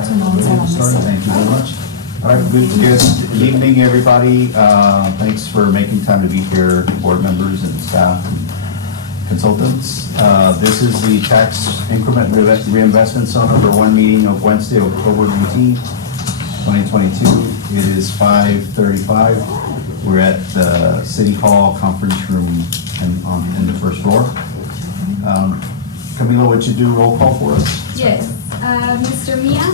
That's what no one said on this Sorry, side. thank you very much. All right, good evening, everybody. Thanks for making time to be here, board members and staff and consultants. This is the tax increment reinvestment zone number one meeting of Wednesday, October 19th, 2022. It is 5:35. We're at the City Hall conference room in the first floor. Camilo, would you do roll call for us? Yes, Mr. Mia,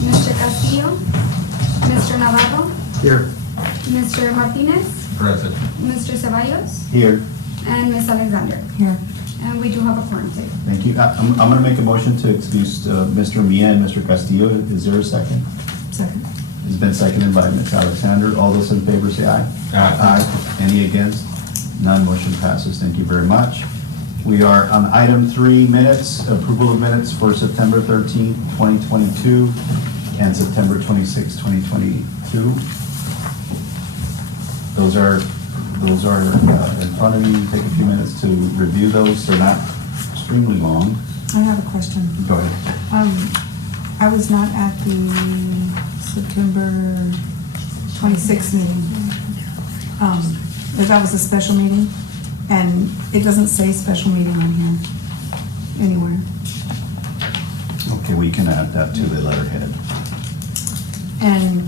Mr. Castillo, Mr. Navarro, Here. Mr. Martinez, Present. Mr. Ceballos, Here. and Ms. Alexander. Here. And we do have a quorum today. Thank you. I'm going to make a motion to excuse Mr. Mia and Mr. Castillo. Is there a second? Second. It's been seconded by Ms. Alexander. All those in favor say aye. Aye. Any against? None. Motion passes. Thank you very much. We are on item 3, minutes, approval of minutes for September 13th, 2022 and September 26th, 2022. Those are in front of you. Take a few minutes to review those. They're not extremely long. I have a question. Go ahead. I was not at the September 26th meeting. That was a special meeting, and it doesn't say special meeting on here anywhere. Okay, we can add that to the letterhead. And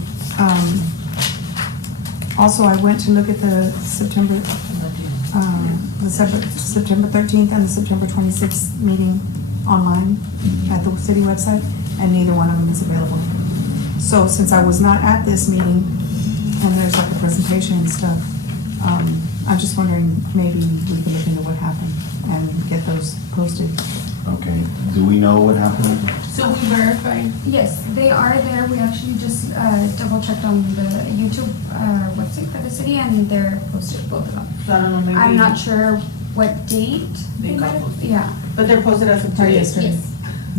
also, I went to look at the September 13th and the September 26th meeting online at the city website, and neither one of them is available. So since I was not at this meeting, and there's like a presentation and stuff, I'm just wondering, maybe we could look into what happened and get those posted. Okay, do we know what happened? So we verified? Yes, they are there. We actually just double checked on the YouTube website for the city, and they're posted, both of them. So I don't know, maybe. I'm not sure what date They might got have- posted. Yeah. But they're posted as of today. yesterday.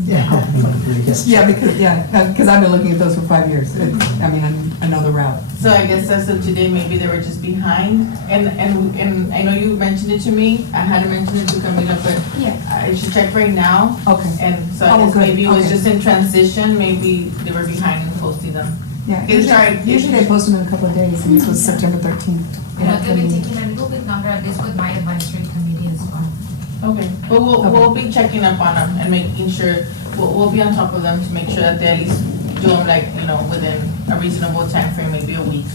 Yes. Yeah, because I've been looking at those for 5 years. I mean, I know the route. So I guess as of today, maybe they were just behind. And I know you mentioned it to me. I hadn't mentioned it to Camila, but Yeah. I should check right now. Okay. And so I Oh, guess good. maybe it was Okay. just in transition. Maybe they were behind in posting them. Yeah, Okay, sorry. usually they post them in a couple of days, and this was September 13th. I know they've been taking a little bit longer, at least with my advisory committee as well. Okay, but Okay. we'll be checking up on them and making sure, we'll be on top of them to make sure that they at least do them within a reasonable time frame, maybe a week.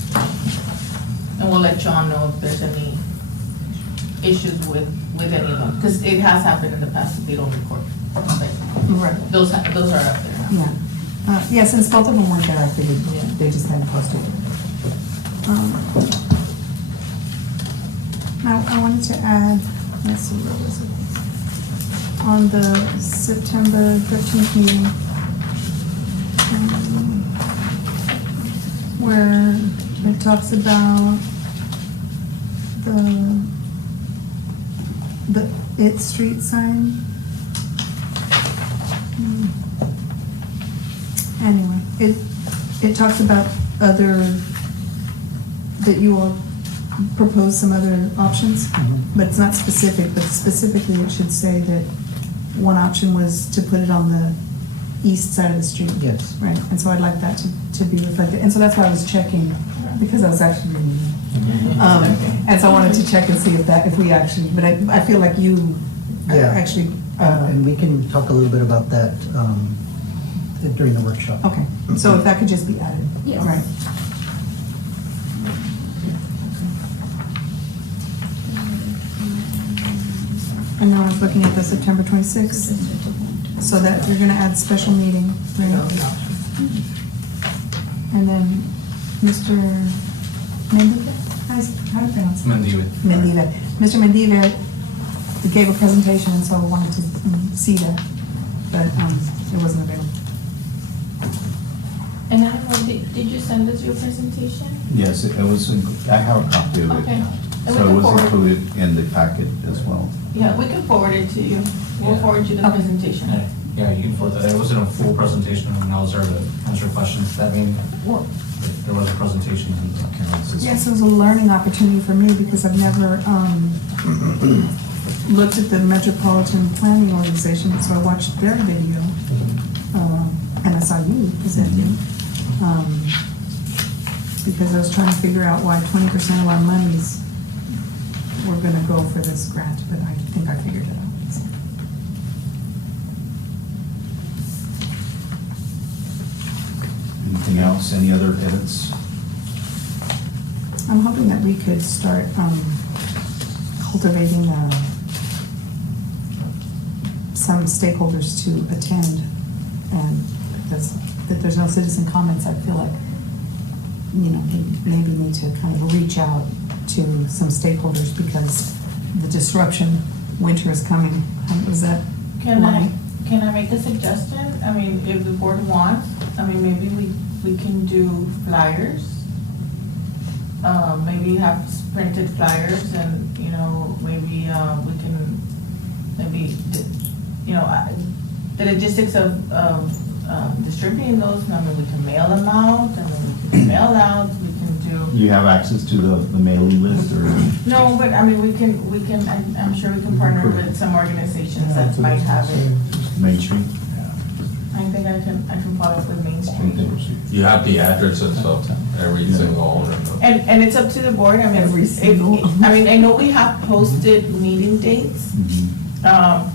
And we'll let John know if there's any issues with any of them, because it has happened in the past that they don't record. Right. Those are up there now. Yeah. Yeah, since both of them weren't there, I figured Yeah. they just hadn't posted. Now, I wanted to add, let's see, where was it? On the September 13th meeting, where it talks about the It Street sign. Anyway, it talks about that you all propose some other options, but it's not specific, but specifically it should say that one option was to put it on the east side of the street. Yes. Right, and so I'd like that to be reflected, and so that's why I was checking, because I was actually reading it. And so I wanted to check and see if we actually, but I feel like you Yeah. actually. And we can talk a little bit about that during the workshop. Okay, so if that could just be added. Yes. Right. And now I was looking at the September 26th, so that you're gonna add special meeting, right? And then Mr. Mendive, how do you pronounce it? Mendive. Mr. Mendive gave a presentation, and so I wanted to see that, but it wasn't available. And I don't know, did you send us your presentation? Yes, it was, I have a copy of it. Okay. And we So it can was forward- included in the packet as well. Yeah, we can forward it to you. We'll Yeah. forward you the Okay. presentation. Yeah, you can forward that. It wasn't a full presentation, and I was there to answer questions. That mean, there was a presentation in the canvas. Yes, it was a learning opportunity for me because I've never looked at the Metropolitan Planning Organization, so I watched their video. And I saw you presenting. Because I was trying to figure out why 20% of our monies were gonna go for this grant, but I think I figured it out. Anything else? Any other edits? I'm hoping that we could start cultivating some stakeholders to attend, and because that there's no citizen comments, I feel like, you know, we maybe need to kind of reach out to some stakeholders because the disruption, winter is coming. Is that Can why? I make a suggestion? I mean, if the board wants, I mean, maybe we can do flyers. Maybe have printed flyers and, you know, maybe, we can, maybe, you know, the logistics of distributing those, I mean, we can mail them out, and then we can mail out, we can do. You have access to the mailing list or? No, but I mean, we can, I'm sure we can partner with some organizations that might have it. Main Street? I think I can follow up with Main Street. You have the addresses of every single owner. And it's up to the board, I mean, Every single- I know we have posted meeting dates. Mhm.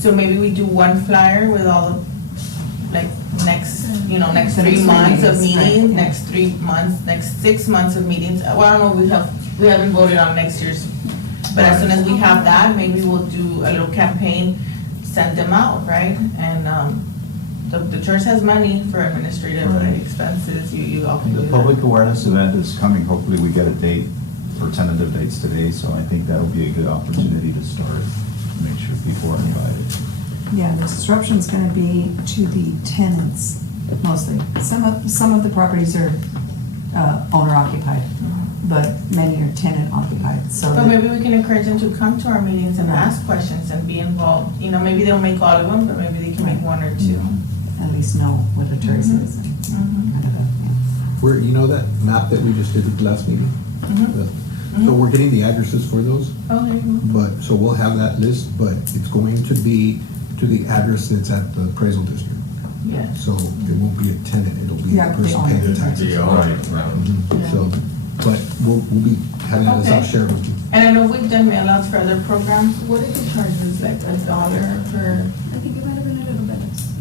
So maybe we do one flyer with all the, like, next The next 3 months of meetings, right, meetings, yeah. next 3 months, next 6 months of meetings. Well, I don't know, we haven't voted on next year's, but as soon as we have that, maybe we'll do a little campaign, send them out, right? And, the church has money for administrative Right. expenses, you all can do The that. public awareness event is coming. Hopefully we get a date or tentative dates today, so I think that'll be a good opportunity to start, make sure people are invited. Yeah, the disruption's gonna be to the tenants mostly. Some of the properties are owner occupied, but many are tenant occupied, so. But maybe we can encourage them to come to our meetings and ask questions and be involved. You know, maybe they'll make all of them, but maybe they can make one or two. At least know what the Tirz Mhm. is and Mhm. kind of a, Where, you know that map that we just did at the last meeting? Mhm. So we're getting the addresses for those, Oh, there you go. but, so we'll have that list, but it's going to be to the address that's at the appraisal district. Yeah. So it won't be a tenant, it'll be Yeah, the person the paying the owner. taxes. The owner. Mhm. So, but we'll be having that as Okay. I'll share with you. And I know we've done mail outs for other programs. What did they charge us, like $1 per, I think it might have been a little bit.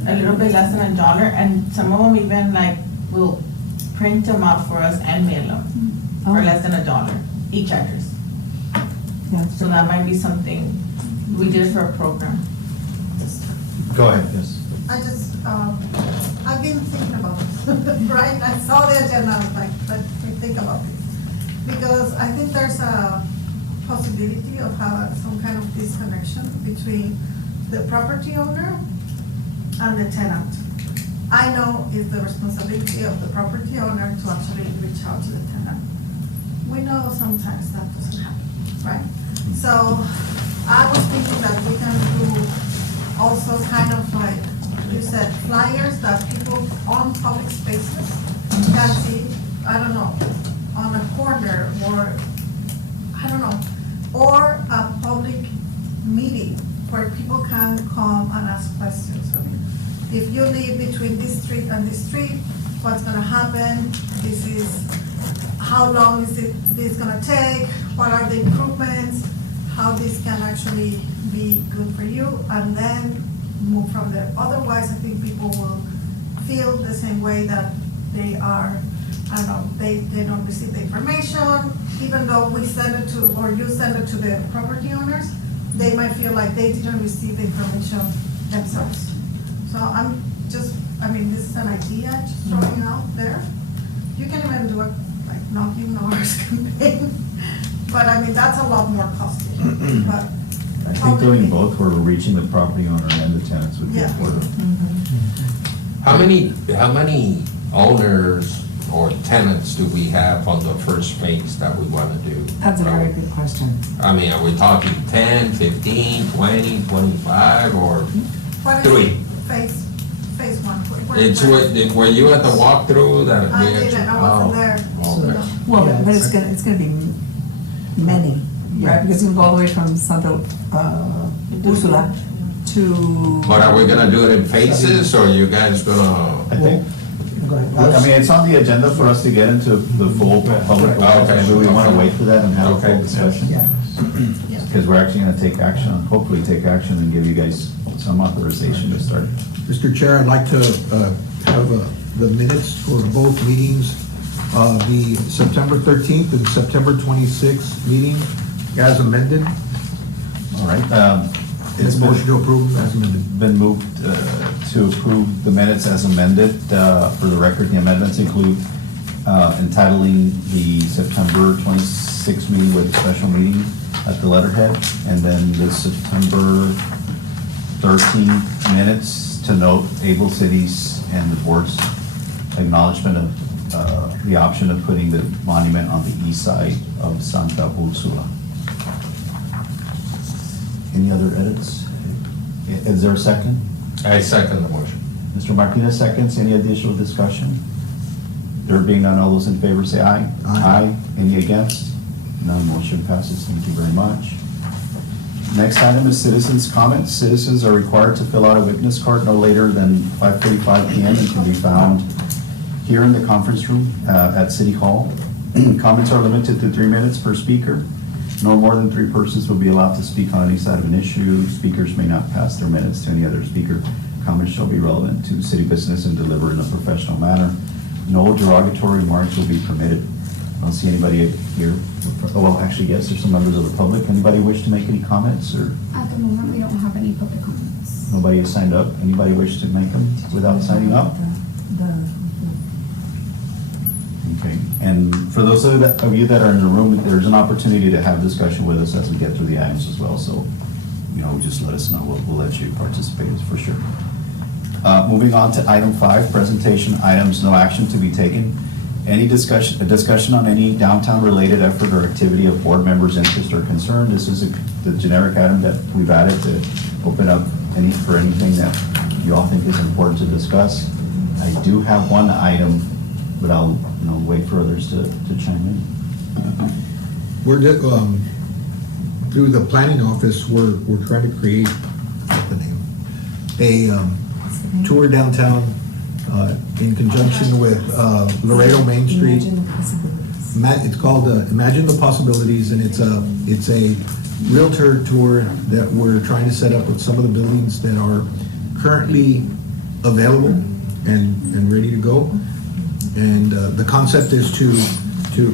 a little bit less than $1? And some of them even like will print them out for us and mail them for Oh. less than $1, each address. yeah. So that might be something, we did it for a program. Go ahead, yes. I just, I've been thinking about this, right? I saw the agenda, I was like, let me think about this. Because I think there's a possibility of having some kind of disconnection between the property owner and the tenant. I know it's the responsibility of the property owner to actually reach out to the tenant. We know sometimes that doesn't happen, right? So I was thinking that we can do also kind of like, you said, flyers that people on public spaces can see, I don't know, on a corner or, I don't know, or a public meeting where people can come and ask questions. I mean, if you live between this street and this street, what's gonna happen? This is, how long is this gonna take? What are the improvements? How this can actually be good for you, and then move from there. Otherwise, I think people will feel the same way that they are, I don't know, they don't receive the information, even though we send it to, or you send it to the property owners, they might feel like they didn't receive the information themselves. So I'm just, I mean, this is an idea, just throwing out there. You can even do a, like, knocking doors campaign, but I mean, that's a lot more costly, but. I think doing both, where we're reaching the property owner and the tenants would be Yeah. important. How many owners or tenants do we have on the first phase that we want to do? That's a very good question. I mean, are we talking 10, 15, 20, 25, or What is 3? Phase one? It's were you at the walkthrough that? I we didn't, actually- I wasn't there. Oh, okay. Well, Yeah, but it's gonna be many, right? Because you go all the way from Santa Ursula to to. But are we gonna do it in phases, or you guys gonna? I think, Go ahead. I mean, it's on the agenda for us to get into the full public. Okay. Do we want to wait for that and have a full Okay. discussion? Yeah. Because we're actually gonna take action, hopefully take action and give you guys some authorization to start. Mr. Chair, I'd like to have the minutes for both meetings, the September 13th and September 26th meeting as amended. All right. It's motion to approve as amended. Been moved to approve the minutes as amended. For the record, the amendments include entitling the September 26th meeting with a special meeting at the letterhead, and then the September 13th minutes to note able cities and the board's acknowledgement of the option of putting the monument on the east side of Santa Ursula. Any other edits? Is there a second? I second the motion. Mr. Martinez seconds. Any additional discussion? There being none, all those in favor say aye. Aye. Any against? None, motion passes. Thank you very much. Next item is citizens' comments. Citizens are required to fill out a witness card no later than 5:45 PM and can be found here in the conference room at City Hall. Comments are limited to 3 minutes per speaker. No more than 3 persons will be allowed to speak on any side of an issue. Speakers may not pass their minutes to any other speaker. Comments shall be relevant to city business and delivered in a professional manner. No derogatory remarks will be permitted. I don't see anybody here. Oh, well, actually, yes, there's some members of the public. Anybody wish to make any comments, or At the moment, we don't have any public comments. nobody has signed up? Anybody wish to make them without signing up? Okay, and for those of you that are in the room, there's an opportunity to have discussion with us as we get through the items as well, so, just let us know, we'll let you participate for sure. Moving on to item 5, presentation items, no action to be taken. Any discussion on any downtown-related effort or activity of board members' interest or concern. This is the generic item that we've added to open up for anything that you all think is important to discuss. I do have one item, but I'll, wait for others to chime in. We're, through the planning office, we're trying to create, what's the name? A tour downtown in conjunction with Laredo Main Street. Imagine the possibilities. It's called Imagine the Possibilities, and it's a realtor tour that we're trying to set up with some of the buildings that are currently available and ready to go. And the concept is to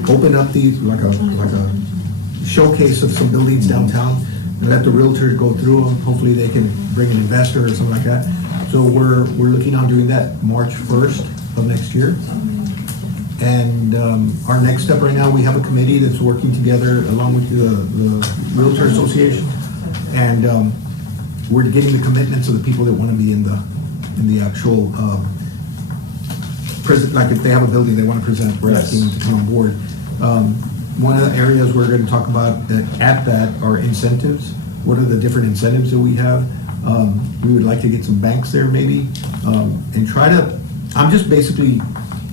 open up these like a showcase of some buildings downtown and let the realtors go through them. Hopefully they can bring an investor or something like that. So we're looking on doing that March 1st of next year. And our next step right now, we have a committee that's working together along with the Realtor Association. And we're getting the commitments of the people that want to be in the actual like if they have a building they want to present, we're asking them to come on board. One of the areas we're going to talk about at that are incentives. What are the different incentives that we have? We would like to get some banks there maybe, and try to, I'm just basically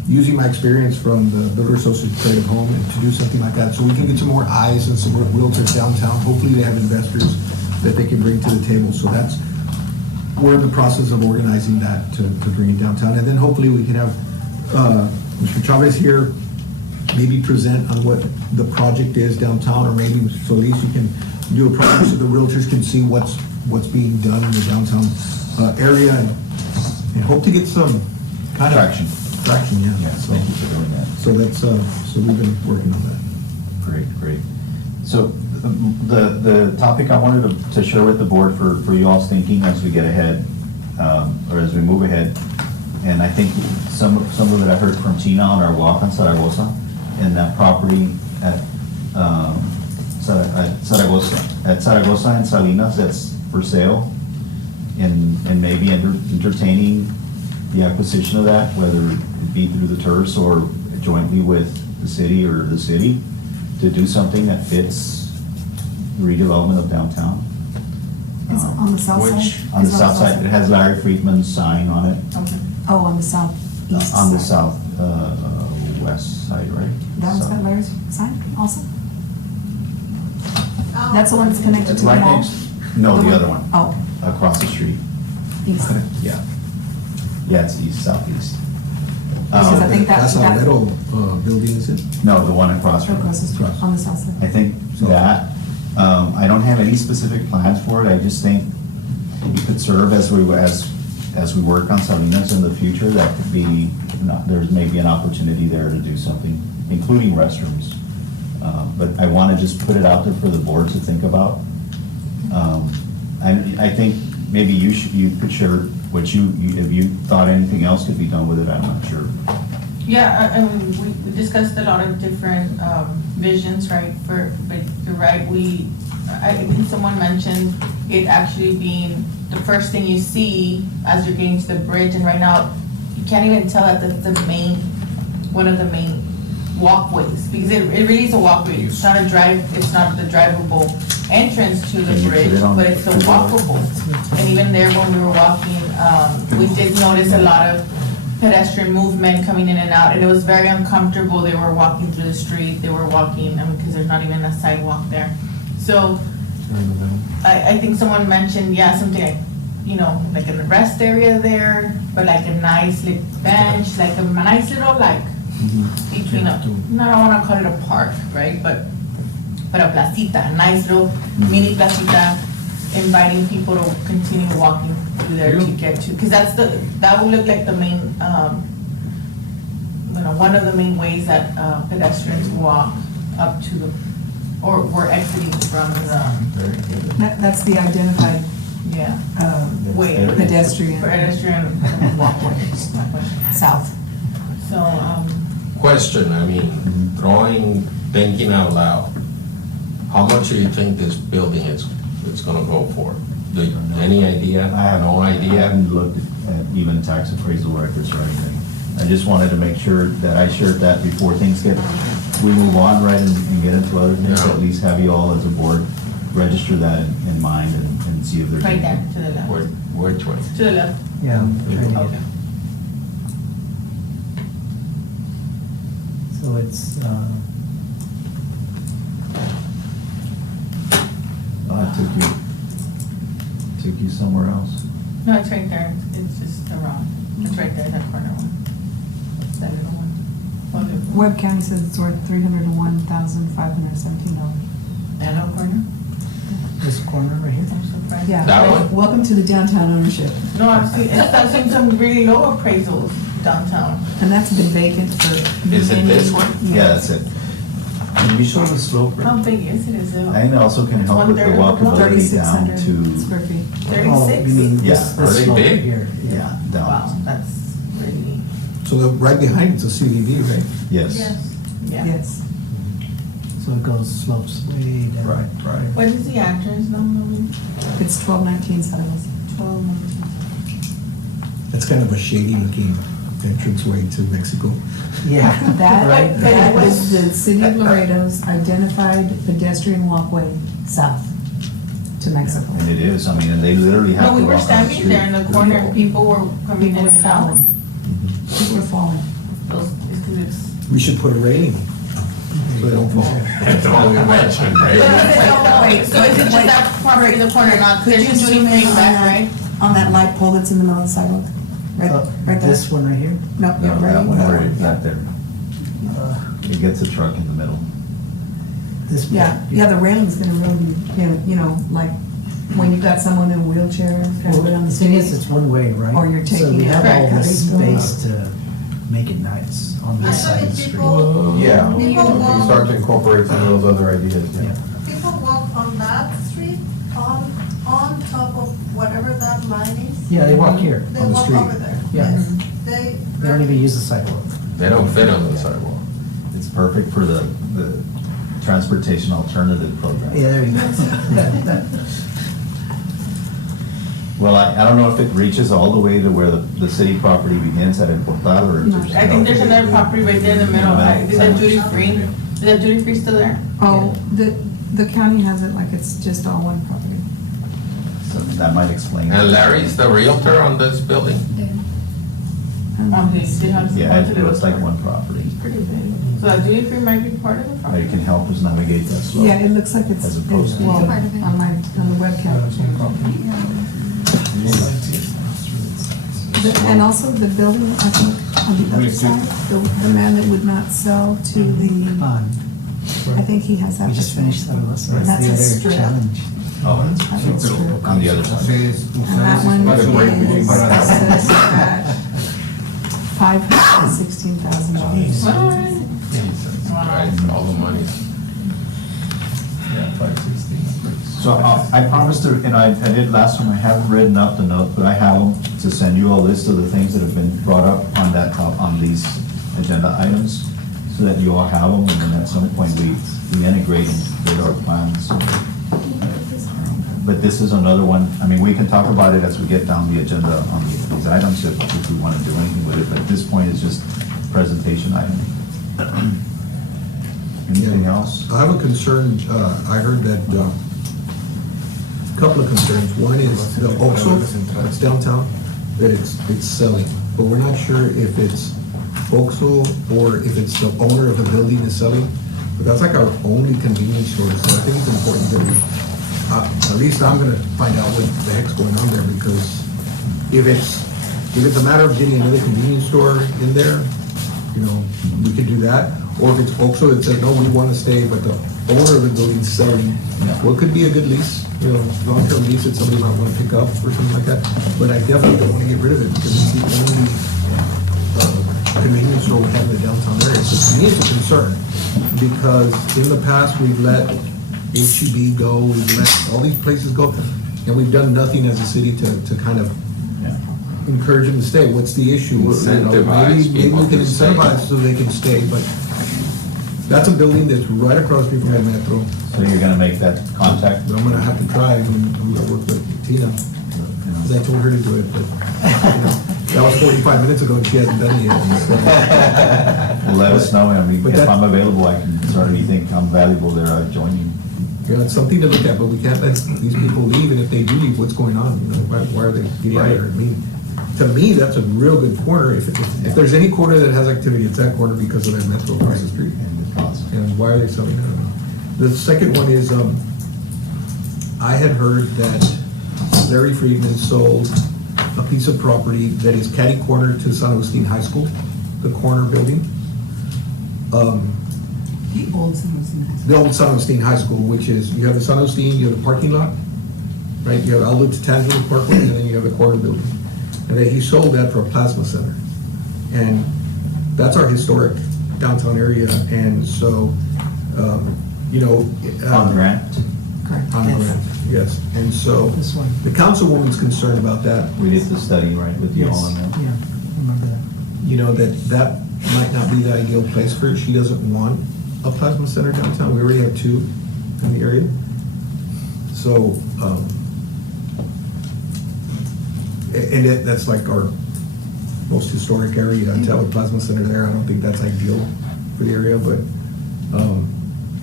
using my experience from the Builder Associates Creative Home and to do something like that so we can get some more eyes and some more realtors downtown. Hopefully they have investors that they can bring to the table. So we're in the process of organizing that to bring it downtown. And then hopefully we can have Mr. Chavez here maybe present on what the project is downtown, or maybe Solis, you can do a project so the realtors can see what's being done in the downtown area and hope to get some kind of Traction. yeah. Yes, So- thank you for doing that. So that's, so we've been working on that. Great. So the topic I wanted to share with the board for you all's thinking as we get ahead, or as we move ahead, and I think some of it I heard from Tina on our walk on Zaragoza, and that property at Zaragoza and Salinas that's for sale, and maybe entertaining the acquisition of that, whether it be through the Tirz or jointly with the city or the city, to do something that fits the redevelopment of downtown. Is it on the south side? On the Is it south side, it has Larry Friedman's sign on it. Okay. Oh, on the southeast On the side. west side, right? That one's So- got Larry's sign also? That's the one that's connected to the Right mall? next, no, the other one. Oh, across the street. East. Yeah. Yeah, it's east, southeast. Because I think That's that- our little building, is it? No, the one across from. Across the street, on the south I side. think that, I don't have any specific plans for it, I just think it could serve as we work on Salinas in the future, that could be, there's maybe an opportunity there to do something, including restrooms. But I want to just put it out there for the board to think about. I think maybe you could share what if you thought anything else could be done with it, I'm not sure. Yeah, I mean, we discussed a lot of different visions, right, but you're right, I think someone mentioned it actually being the first thing you see as you're getting to the bridge, and right now, you can't even tell that that's one of the main walkways, because it really is a walkway, it's not the drivable entrance to Can the you put bridge, it on but it's the the board? walkable. And even there, when we were walking, we did notice a lot of pedestrian movement coming in and out, and it was very uncomfortable. They were walking through the street, they were walking, because there's not even a sidewalk there. So, I think someone mentioned, something like, like a rest area there, but like a nice like bench, like a nice little between I don't wanna call it a park, right, but a placita, a nice little mini placita, inviting people to continue walking through there to get to, because that would look like the main, one of the main ways that pedestrians walk up to or we're exiting from the, That's the identified way. pedestrian walkway, south. So, Question, I mean, thinking out loud, how much do you think this building is gonna go for? Any idea? I have no I idea. haven't looked at even tax appraisal records or anything. I just wanted to make sure that I shared that before we move on, right, and get into other things, Yeah. at least have you all as a board register that in mind and see if there's. right there, anything. to the left. Which way? To the left. Yeah, I'm trying to Okay. get, so it's, Oh, it took you somewhere else. No, it's right there. It's just around. It's right there, that corner one. That little one. Webb County says it's worth $301,517. That little corner? this corner right here. I'm surprised. Yeah. That one? Welcome to the downtown ownership. No, I've seen some really low appraisals downtown. And that's been vacant for. Is it many this one? years. Yeah, that's it. Can you show the slope? Rick? How big is it? Is it And also can help with the 1/3 of the block? walkability down 3,600 to, square feet. Oh, 36? you mean Yeah. this, Are this they slope big? here? yeah, Wow, down. that's really, So right behind it's a CVB, right? Yes. yeah. Yes. So it goes, slopes way down. Right. What is the address now, Maureen? It's 1219 Saddles. 12. That's kind of a shady looking entranceway to Mexico. Yeah. That, But that it was- is the city of Laredo's identified pedestrian walkway south to Mexico. And it is, I mean, and they literally have No, to we walk were on the standing street. there in the corner and people were coming in People were and out. falling. People were falling. Those, it's 'cause it's. We should put a railing so they don't fall. That's all we mentioned, right? Wait, So is it just that property in the corner, not, Could there's you just zoom in anything on back, that, right? on that light pole that's in the middle of the sidewalk? Right, right there? This one right here? No, No, yeah, that right. one, right, not there. Uh, It gets a truck in the middle. This. Yeah, the railing's gonna really be, like, when you've got someone in a wheelchair trying to Well, get on the the thing is, street. it's one way, right? Or you're So taking we it have back all out this of the building. space to make it nice on this side Actually, of the street. people, Yeah, People you walk- start to incorporate some of those other ideas, Yeah. yeah. people walk on that street, on top of whatever that line is. Yeah, they walk here. They On the walk street. over there. Yeah. Yes. They. They don't even use the sidewalk. They don't fit on the sidewalk. It's perfect for the transportation alternative program. Yeah, there you go. Well, I don't know if it reaches all the way to where the city property begins at El Portal or. if No. there's- I think there's another property right there in the middle, like, is that duty free? Is that duty free still there? Oh, the county has it like it's just all one property. So that might explain. And Larry's the realtor on this building? On the, they have. Yeah, it looks like one property. It's pretty big. So that duty free might be part of the But property? it can help us navigate that slope. Yeah, it looks like it's, As opposed to- well, Part of it. on the webcam. And also the building, I think, on the other side, the man that would not sell to the, I think he has that. We just finished that also. And that's a That's the strip. other challenge. Oh, That's a strip. on the other side. And that one Like a break between is my- assessed at $516,000. Right, all the money. Yeah, 516. So I promised to, and I did last time, I haven't written up the note, but I have them to send you a list of the things that have been brought up on that, on these agenda items, so that you all have them, and then at some point we integrate and create our plans. But this is another one, I mean, we can talk about it as we get down the agenda on these items, if we want to do anything with it, but at this point it's just presentation item. Anything else? I have a concern, I heard that, couple of concerns. One is the OXXO, that's downtown, that it's selling, but we're not sure if it's OXXO or if it's the owner of the building is selling. But that's like our only convenience store, so I think it's important that we, at least I'm gonna find out what the heck's going on there, because if it's a matter of getting another convenience store in there, you know, we could do that. Or if it's OXXO that says, no, we wanna stay, but the owner of the building's selling, well, it could be a good lease, you know, long-term lease that somebody might wanna pick up or something like that. But I definitely don't wanna get rid of it, because it's the only convenience store we have in the downtown area. So to me, it's a concern, because in the past, we've let H-E-B go, we've let all these places go, and we've done nothing as a city to kind of encourage them to stay. What's the issue? Incentivize Maybe people we can to stay. incentivize so they can stay, but that's a building that's right across the street from El Metro. So you're gonna make that contact? But I'm gonna have to try, I'm gonna work with Tina, because I told her to do it, but, you know, that was 45 minutes ago and she hasn't done it yet. Well, let us know, I mean, But if that- I'm available, I can certainly think I'm valuable there, I'll join you. Yeah, it's something to look at, but we can't let these people leave, and if they do leave, what's going on, you know, why are they getting out of there? I mean, to me, that's a real good corner, if there's any corner that has activity, it's that corner because of that Metro across the street. And the cost. And why are they selling it? I don't know. The second one is, I had heard that Larry Friedman sold a piece of property that is catty corner to San Agustin High School, the corner building. The old San Jose High School. The old San Agustin High School, which is, you have the San Agustin, you have the parking lot, right? You have outlet to Tangelo Parkway, and then you have the corner building. And then he sold that for a plasma center. And that's our historic downtown area, and so, you know. On Grant, Correct. On Yes. Grant, yes. And so, This one. the councilwoman's concerned about that, we did the study, right, with you all on that? Yeah, remember that. you know, that might not be the ideal place for it. She doesn't want a plasma center downtown. We already have two in the area. So, that's like our most historic area, to have a plasma center there. I don't think that's ideal for the area, but,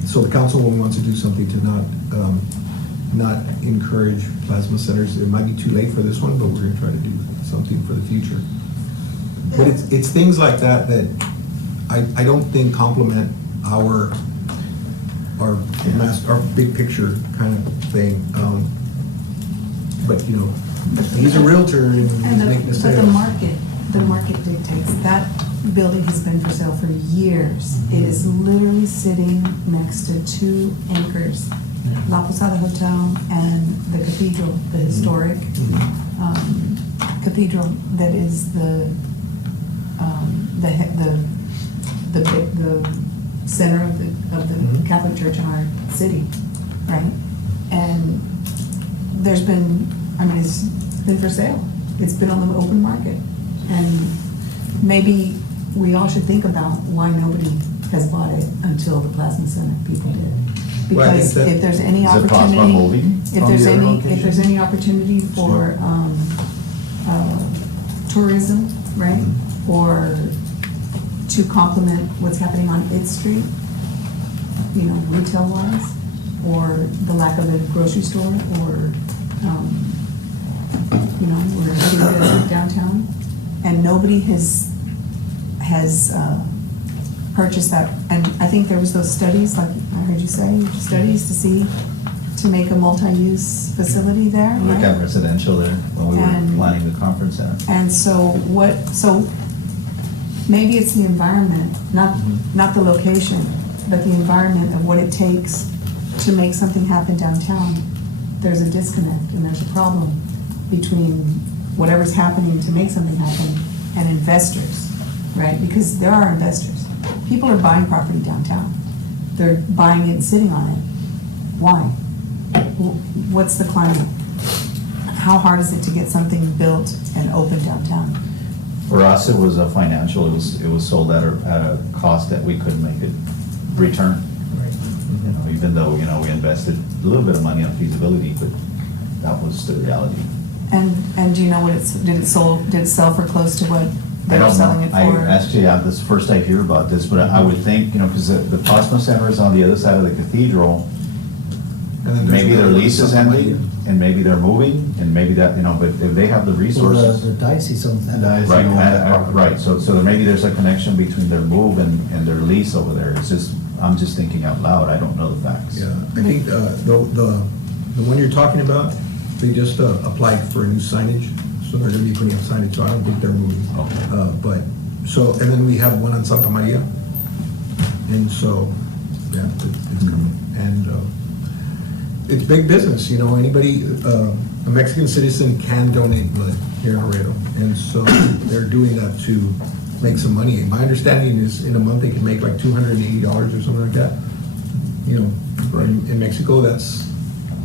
so the councilwoman wants to do something to not encourage plasma centers. It might be too late for this one, but we're gonna try to do something for the future. But it's things like that that I don't think complement our big picture kind of thing. But, you know, he's a realtor and he's And making a but sale. the market dictates, that building has been for sale for years. It is literally sitting next to two anchors, La Posada Hotel and the cathedral, the historic cathedral that is the center of the Mhm. Catholic Church in our city, right? And there's been, I mean, it's been for sale. It's been on the open market. And maybe we all should think about why nobody has bought it until the Plasma Center people did. Well, I think Because that- if there's any Is it Plasma opportunity, moving if from there's the other any, location? if there's any opportunity for, tourism, right? Or to complement what's happening on its street, you know, retail wise, or the lack of a grocery store, or, you know, we're getting rid of downtown, and nobody has purchased that. And I think there was those studies, like I heard you say, studies to see, to make a multi-use facility there, Look at right? residential there when we were And- planning the conference center. And so maybe it's the environment, not the location, but the environment of what it takes to make something happen downtown. There's a disconnect and there's a problem between whatever's happening to make something happen and investors, right? Because there are investors. People are buying property downtown. They're buying it and sitting on it. Why? What's the climate? How hard is it to get something built and open downtown? For us, it was a financial, it was sold at a cost that we couldn't make it return. You know, even though, you know, we invested a little bit of money on feasibility, but that was the reality. And do you know what did it sell for close to what they I were don't selling it know. for? Actually, this is the first I hear about this, but I would think, you know, because the Plasma Center is on the other side of the cathedral. And then there's Maybe their another one lease is somewhere. ending, and maybe they're moving, and maybe that, you know, but if they have the Well, resources. the diocese owns that. Right, so maybe there's a connection between their move and their lease over there. It's just, I'm just thinking out loud, I don't know the facts. Yeah, I think the one you're talking about, they just applied for a new signage, so they're gonna be putting up signage, so I don't think they're moving. Okay. But, so, and then we have one on Santa Maria, and so, yeah, it's coming. And it's big business, you know, anybody, a Mexican citizen can donate blood here in Laredo, and so they're doing that to make some money. My understanding is in a month they can make like $280 or something like that. You know, in Mexico, that's,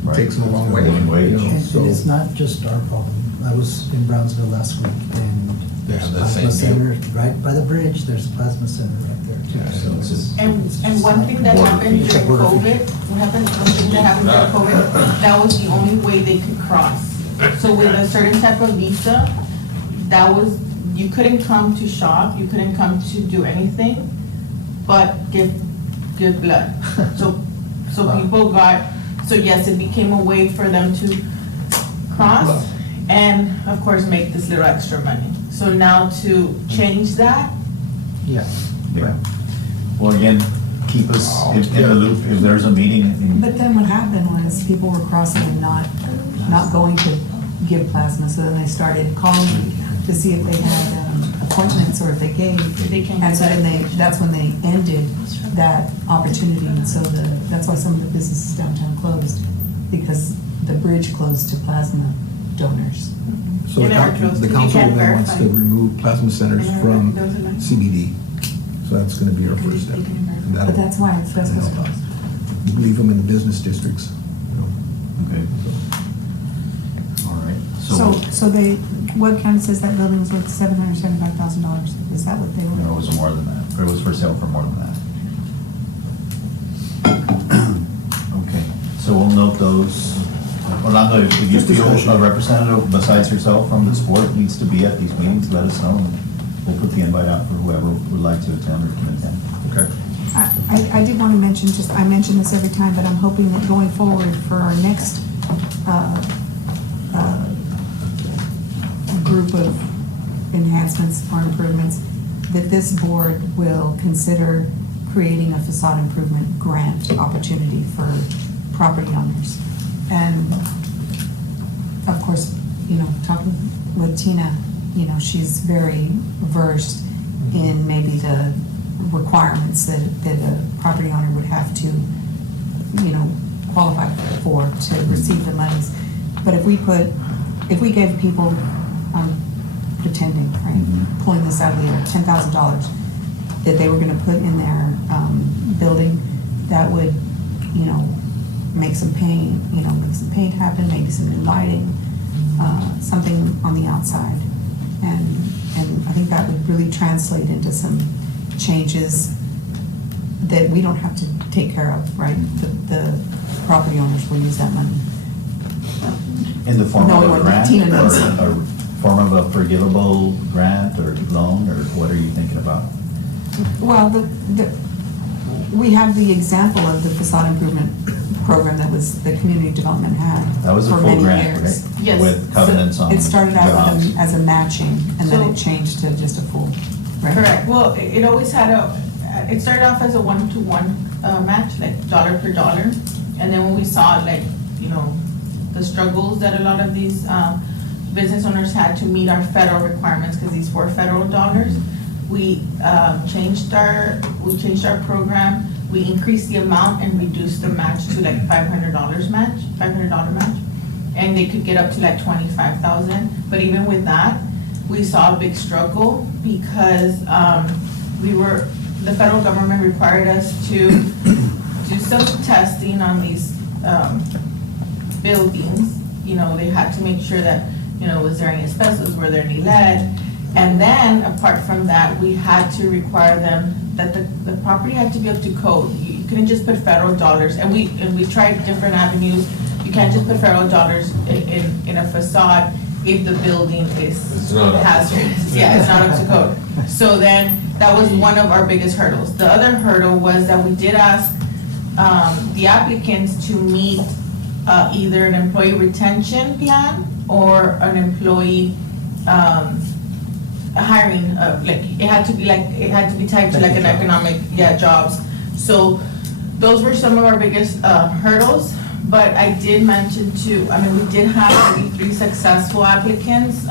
Right. takes them a long way. Living wage. you know, And so- it's not just our problem. I was in Brownsville last week, and there's a Yeah, the plasma same center right by the bridge. There's a plasma center right there too. Yeah, So it's just- And one thing that Border happened fees. during Border fees. COVID, one thing that happened during COVID, that was the only way they could cross. So with a certain type of visa, that was, you couldn't come to shop, you couldn't come to do anything, but give blood. So people got, so yes, it became a way for them to cross and of course make this little extra money. So now to change that, Yeah. Yeah. Well, again, keep us in the loop if there's a meeting. But then what happened was people were crossing and not going to give plasma, so then they started calling me to see if they had appointments or if they gave. They can't And so get then that. that's when they ended that opportunity, and so that's why some of the businesses downtown closed, because the bridge closed to plasma donors. So You the never coun- close the till you council can't then wants to verify. remove plasma centers They never- from there was a line. CBD. So that's gonna be our first step. They can verify. And But that'll that's why it's that'll supposed help to out. Leave them in the business districts, you know. Okay. All right. So they, Webb County says that building is worth $775,000. Is that what they No, it were? was more than that. It was for sale for more than that. Okay, so we'll note those. Orlando, if you Just feel discussion. a representative besides yourself from the sport needs to be at these meetings, let us know. And we'll put the invite out for whoever would like to attend or can attend. Okay. I did want to mention, I mention this every time, but I'm hoping that going forward for our next group of enhancements or improvements, that this board will consider creating a facade improvement grant opportunity for property owners. And of course, you know, talking with Tina, you know, she's very versed in maybe the requirements that a property owner would have to, you know, qualify for to receive the monies. But if we gave people, pretending, right, pulling this out of the air, $10,000 that they were gonna put in their building, that would, you know, make some paint happen, maybe some new lighting, something on the outside. And I think that would really translate into some changes that we don't have to take care of, right? The property owners will use that money. In the form Knowing of a what grant Tina or knows. a form of a forgivable grant or loan, or what are you thinking about? Well, we have the example of the facade improvement program that the community development had That was a for full many grant, years. right? Yes. With covenants on. It started out jobs. as a matching, and then So- it changed to just a full, right? correct, well, it always had it started off as a one-to-one match, like dollar per dollar. And then when we saw like you know, the struggles that a lot of these, business owners had to meet our federal requirements, because these were federal dollars. We changed our program. We increased the amount and reduced the match to like $500 match, $500 match. And they could get up to like 25,000. But even with that, we saw a big struggle because the federal government required us to do some testing on these buildings. You know, they had to make sure that, you know, was there any asbestos, were there any lead? And then, apart from that, we had to require them that the property had to be up to code. You couldn't just put federal dollars, and we tried different avenues. You can't just put federal dollars in a facade if the building is hazardous. Yeah, it's not up to code. So then, that was one of our biggest hurdles. The other hurdle was that we did ask the applicants to meet either an employee retention plan or an employee hiring, like, it had to be tied to like an economic, jobs. So those were some of our biggest hurdles, but I did mention we did have maybe 3 successful applicants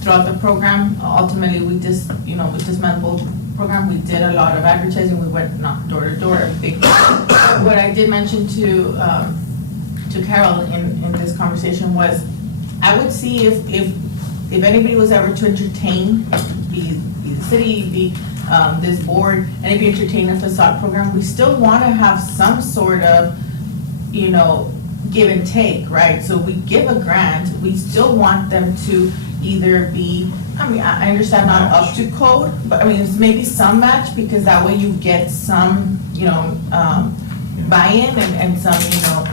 throughout the program. Ultimately, we dismantled the program. We did a lot of advertising. We went door to door, everything. What I did mention to Carol in this conversation was, I would see if anybody was ever to entertain, be the city, be this board, and if you entertain a facade program, we still want to have some sort of, you know, give and take, right? So we give a grant, we still want them to either be, I understand not up to code, but it's maybe some match, because that way you get some, you know, buy-in and some, you know,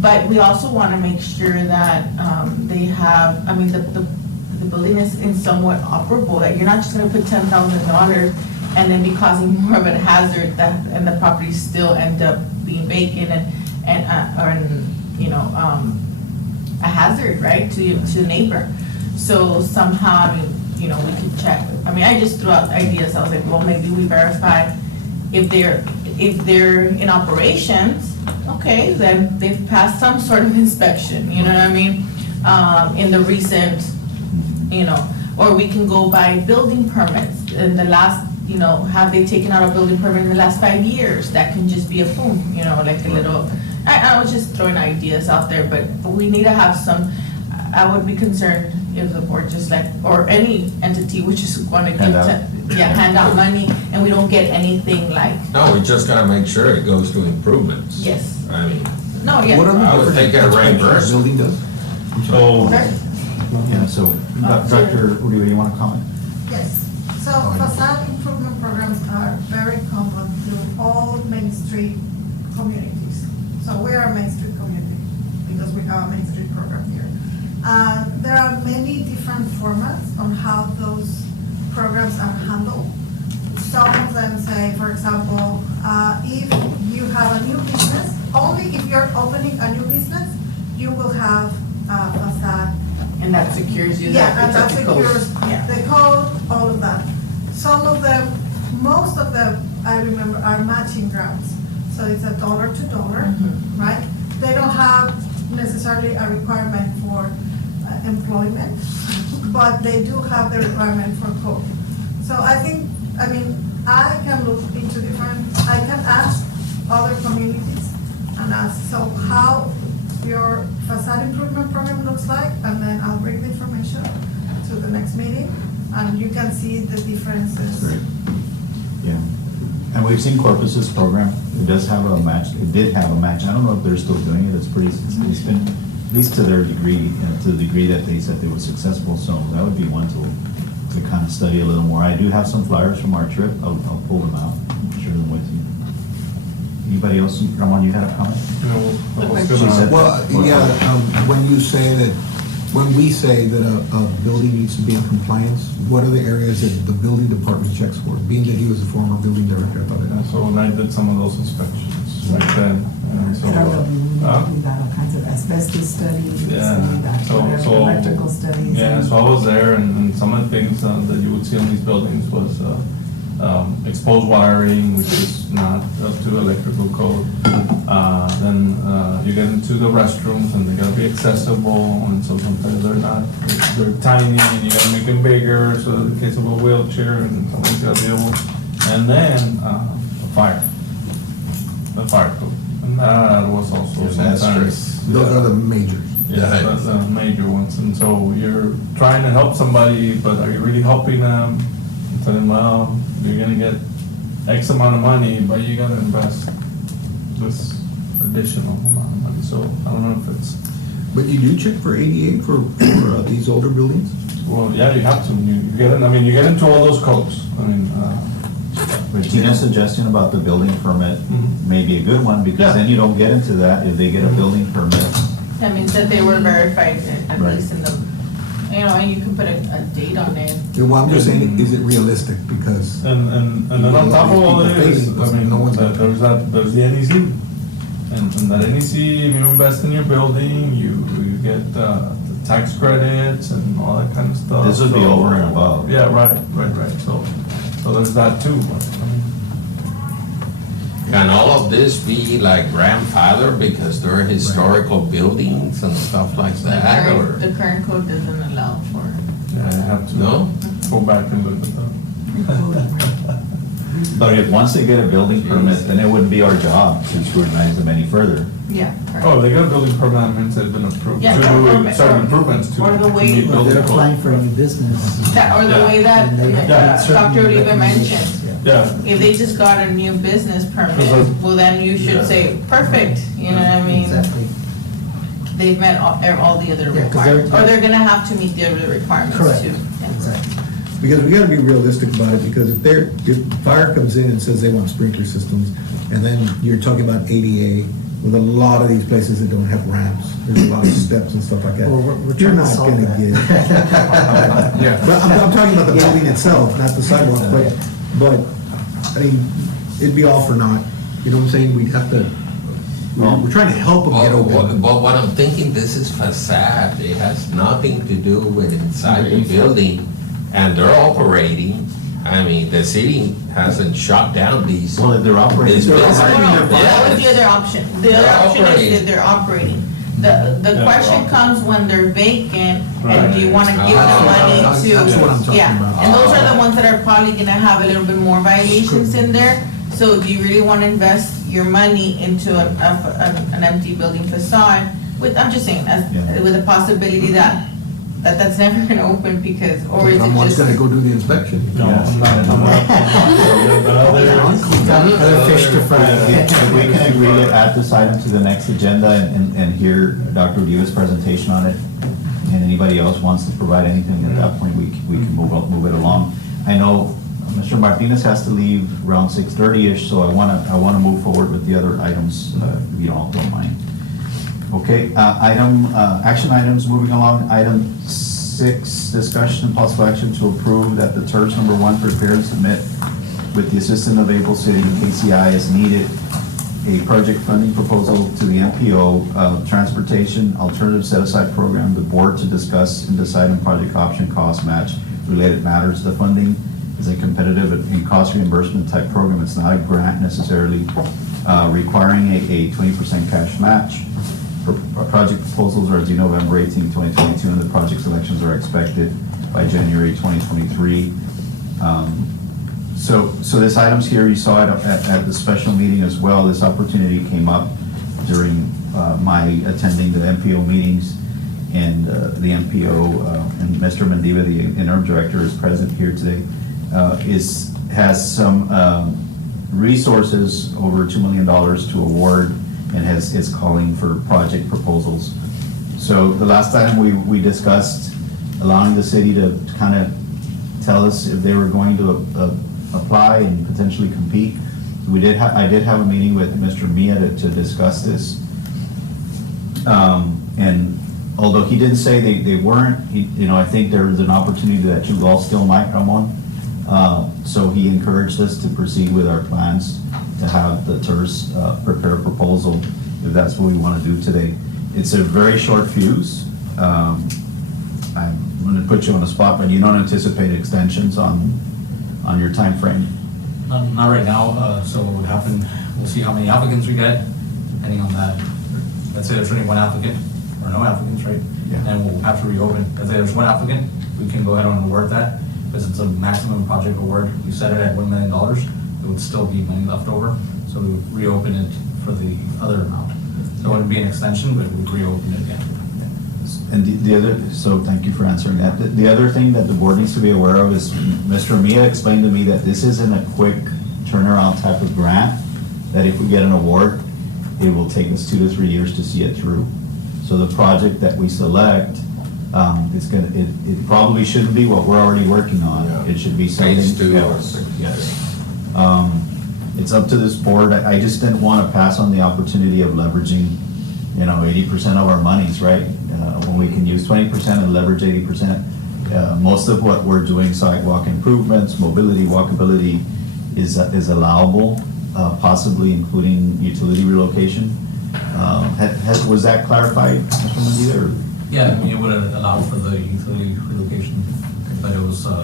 but we also want to make sure that they have, the building is in somewhat operable, that you're not just going to put $10,000 and then be causing more of a hazard and the property still end up being vacant and you know, a hazard, right, to the neighbor. So somehow, you know, we could check. I just threw out ideas. I was like, well, maybe we verify if they're in operations. Okay, then they've passed some sort of inspection, you know what I mean? In the recent, you know, or we can go by building permits in the last, you know, have they taken out a building permit in the last 5 years? That can just be a boom, you know, like a little, I was just throwing ideas out there, but we need to have some. I would be concerned if the board just like, or any entity which is going to give, hand out money, and we don't get anything like. No, we just gotta make sure it goes to improvements. Yes. No, What are the I would think different that aspects the building does? So, So, Director Uribe, you want to comment? Yes, so facade improvement programs are very common to all Main Street communities. So we are a Main Street community because we have a Main Street program here. There are many different formats on how those programs are handled. Some of them say, for example, if you have a new business, only if you're opening a new business, you will have a facade. And that secures you. Yeah, and that it's up to code. secures the code, all of that. Some of them, most of them, I remember, are matching grants. So it's $1 to $1, right? They don't have necessarily a requirement for employment, but they do have the requirement for code. So I think, I can look into I can ask other communities and ask, so how your facade improvement program looks like, and then I'll bring the information to the next meeting, and you can see the differences. Great. Yeah. And we've seen Corpus's program. It does have a match. It did have a match. I don't know if they're still doing it. It's been, at least to their degree, to the degree that they said they were successful. So that would be one to kind of study a little more. I do have some flyers from our trip. I'll pull them out, share them with you. Anybody else? Ramon, you had a comment? She said Well, that. when we say that a building needs to be in compliance, what are the areas that the building department checks for? Being that he was a former building director, I thought it was. so when I did some of those inspections back then, and so. We got all kinds of asbestos studies, Yeah. we got whatever, electrical studies. Yeah, and- so I was there, and some of the things that you would see on these buildings was exposed wiring, which is not up to electrical code. Then you get into the restrooms and they gotta be accessible, and so sometimes they're tiny and you gotta make them bigger, so in case of a wheelchair and somebody's gotta be able, and then the fire code. And that was also Yeah, that's sometimes. Those are the majors. Yeah, that's the major ones, and so you're trying to help somebody, but are you really helping them? And telling them, well, you're gonna get X amount of money, but you gotta invest this additional amount of money, so I don't know if it's, But you do check for ADA for these older buildings? well, yeah, you have to, you get in, I mean, you get into all those codes, I mean, But Tina's suggestion about the building permit Mhm. may be a good one, because Yeah. then you don't get into that if they get a building permit. That means that they were verified at Right. least in the, and you can put a date on it. Yeah, well, I'm just saying, is it realistic? Because and then on top of all this, I mean, No one's gonna- there's the NEC. And that NEC, if you invest in your building, you get the tax credits and all that kind of stuff. This would be So- over and above. Yeah, right, so there's that too, but, I mean, Can all of this be like grandfathered because they're historical buildings and stuff like that, or? The current code doesn't allow for. yeah, I have to No? go back and look at that. But if, once they get a building permit, then it wouldn't be our job to scrutinize them any further. Yeah, correct. Oh, they got a building permit, that means they've been approved Yeah, to or- do certain improvements to. or the to way- meet Or building they're code. applying for a new business. That, or the Yeah. way that And they have Yeah. certain Dr. Uribe mentioned, recommendations, yeah. Yeah. if they just got a new business permit, Because well, then you should Yeah. say, perfect, you know what I mean? Exactly. They've met all the other Yeah, 'cause requirements, they're- or they're gonna have to meet the other requirements too. Correct, Yeah. exactly. Because we gotta be realistic about it, because if fire comes in and says they want sprinkler systems, and then you're talking about ADA, with a lot of these places that don't have ramps, there's a lot of steps and stuff like that. Well, we're You're trying to not solve gonna that. get. Yeah. But I'm talking about the Yeah. building itself, not the sidewalk, but, I mean, it'd be all for naught, you know what I'm saying? We'd have to, we're trying to help them get open. But what I'm thinking, this is facade, it has nothing to do with inside the building, and they're operating. I mean, the city hasn't shut down these. Well, if they're operating. these they're buildings. operating. No, that was the other option. The They're other option is operating. that they're operating. The Yeah, question they're comes when they're vacant, and do you wanna give Right. them money to? That's what I'm talking Yeah, about. and those are the ones that are probably gonna have a little bit more violations in there. So do you really wanna invest your money into an empty building facade? I'm just saying, Yeah. with the possibility that's never gonna open because, or is it Someone's just? gonna go do the inspection. No, I'm not. Other fish to fry. If we can agree to add this item to the next agenda and hear Dr. Uribe's presentation on it, and anybody else wants to provide anything at that point, we can move it along. I know Mr. Martinez has to leave around 6:30-ish, so I wanna move forward with the other items, if you all don't mind. Okay, action items, moving along, item 6, discussion and possible action to approve that the Tirz No. 1 prepare and submit with the assistance of Able City KCI as needed, a project funding proposal to the MPO, Transportation Alternative Set-Aside Program, the board to discuss and decide on project option cost match related matters. The funding is a competitive and cost reimbursement type program. It's not a grant necessarily, requiring a 20% cash match. Project proposals are due November 18, 2022, and the project selections are expected by January 2023. So this item's here, you saw it at the special meeting as well. This opportunity came up during my attending the MPO meetings, and the MPO, and Mr. Mendiva, the interim director, is present here today, has some resources, over $2 million to award, and is calling for project proposals. So the last time we discussed allowing the city to kind of tell us if they were going to apply and potentially compete. I did have a meeting with Mr. Mia to discuss this. And although he didn't say they weren't, I think there is an opportunity that you all still might come on. So he encouraged us to proceed with our plans to have the Tirz prepare a proposal, if that's what we want to do today. It's a very short fuse. I'm going to put you on the spot, but you don't anticipate extensions on your time frame? Not right now, so what would happen, we'll see how many applicants we get, depending on that. Let's say there's only one applicant, or no applicants, right? Yeah. And we'll have to reopen. Let's say there's one applicant, we can go ahead and award that, because it's a maximum project award. We set it at $1 million, it would still be money left over, so we would reopen it for the other amount. So it wouldn't be an extension, but we'd reopen it again. And the other, so thank you for answering that. The other thing that the board needs to be aware of is Mr. Mia explained to me that this isn't a quick turnaround type of grant, that if we get an award, it will take us 2 to 3 years to see it through. So the project that we select, it probably shouldn't be what we're already working on. Yeah. It should be something Phase 2 or else. something. Yes. It's up to this board. I just didn't want to pass on the opportunity of leveraging, 80% of our monies, right? When we can use 20% and leverage 80%. Most of what we're doing, sidewalk improvements, mobility, walkability, is allowable, possibly including utility relocation. Was that clarified, Mr. Mendia, or? Yeah, I mean, it would allow for the utility relocation, but it was, I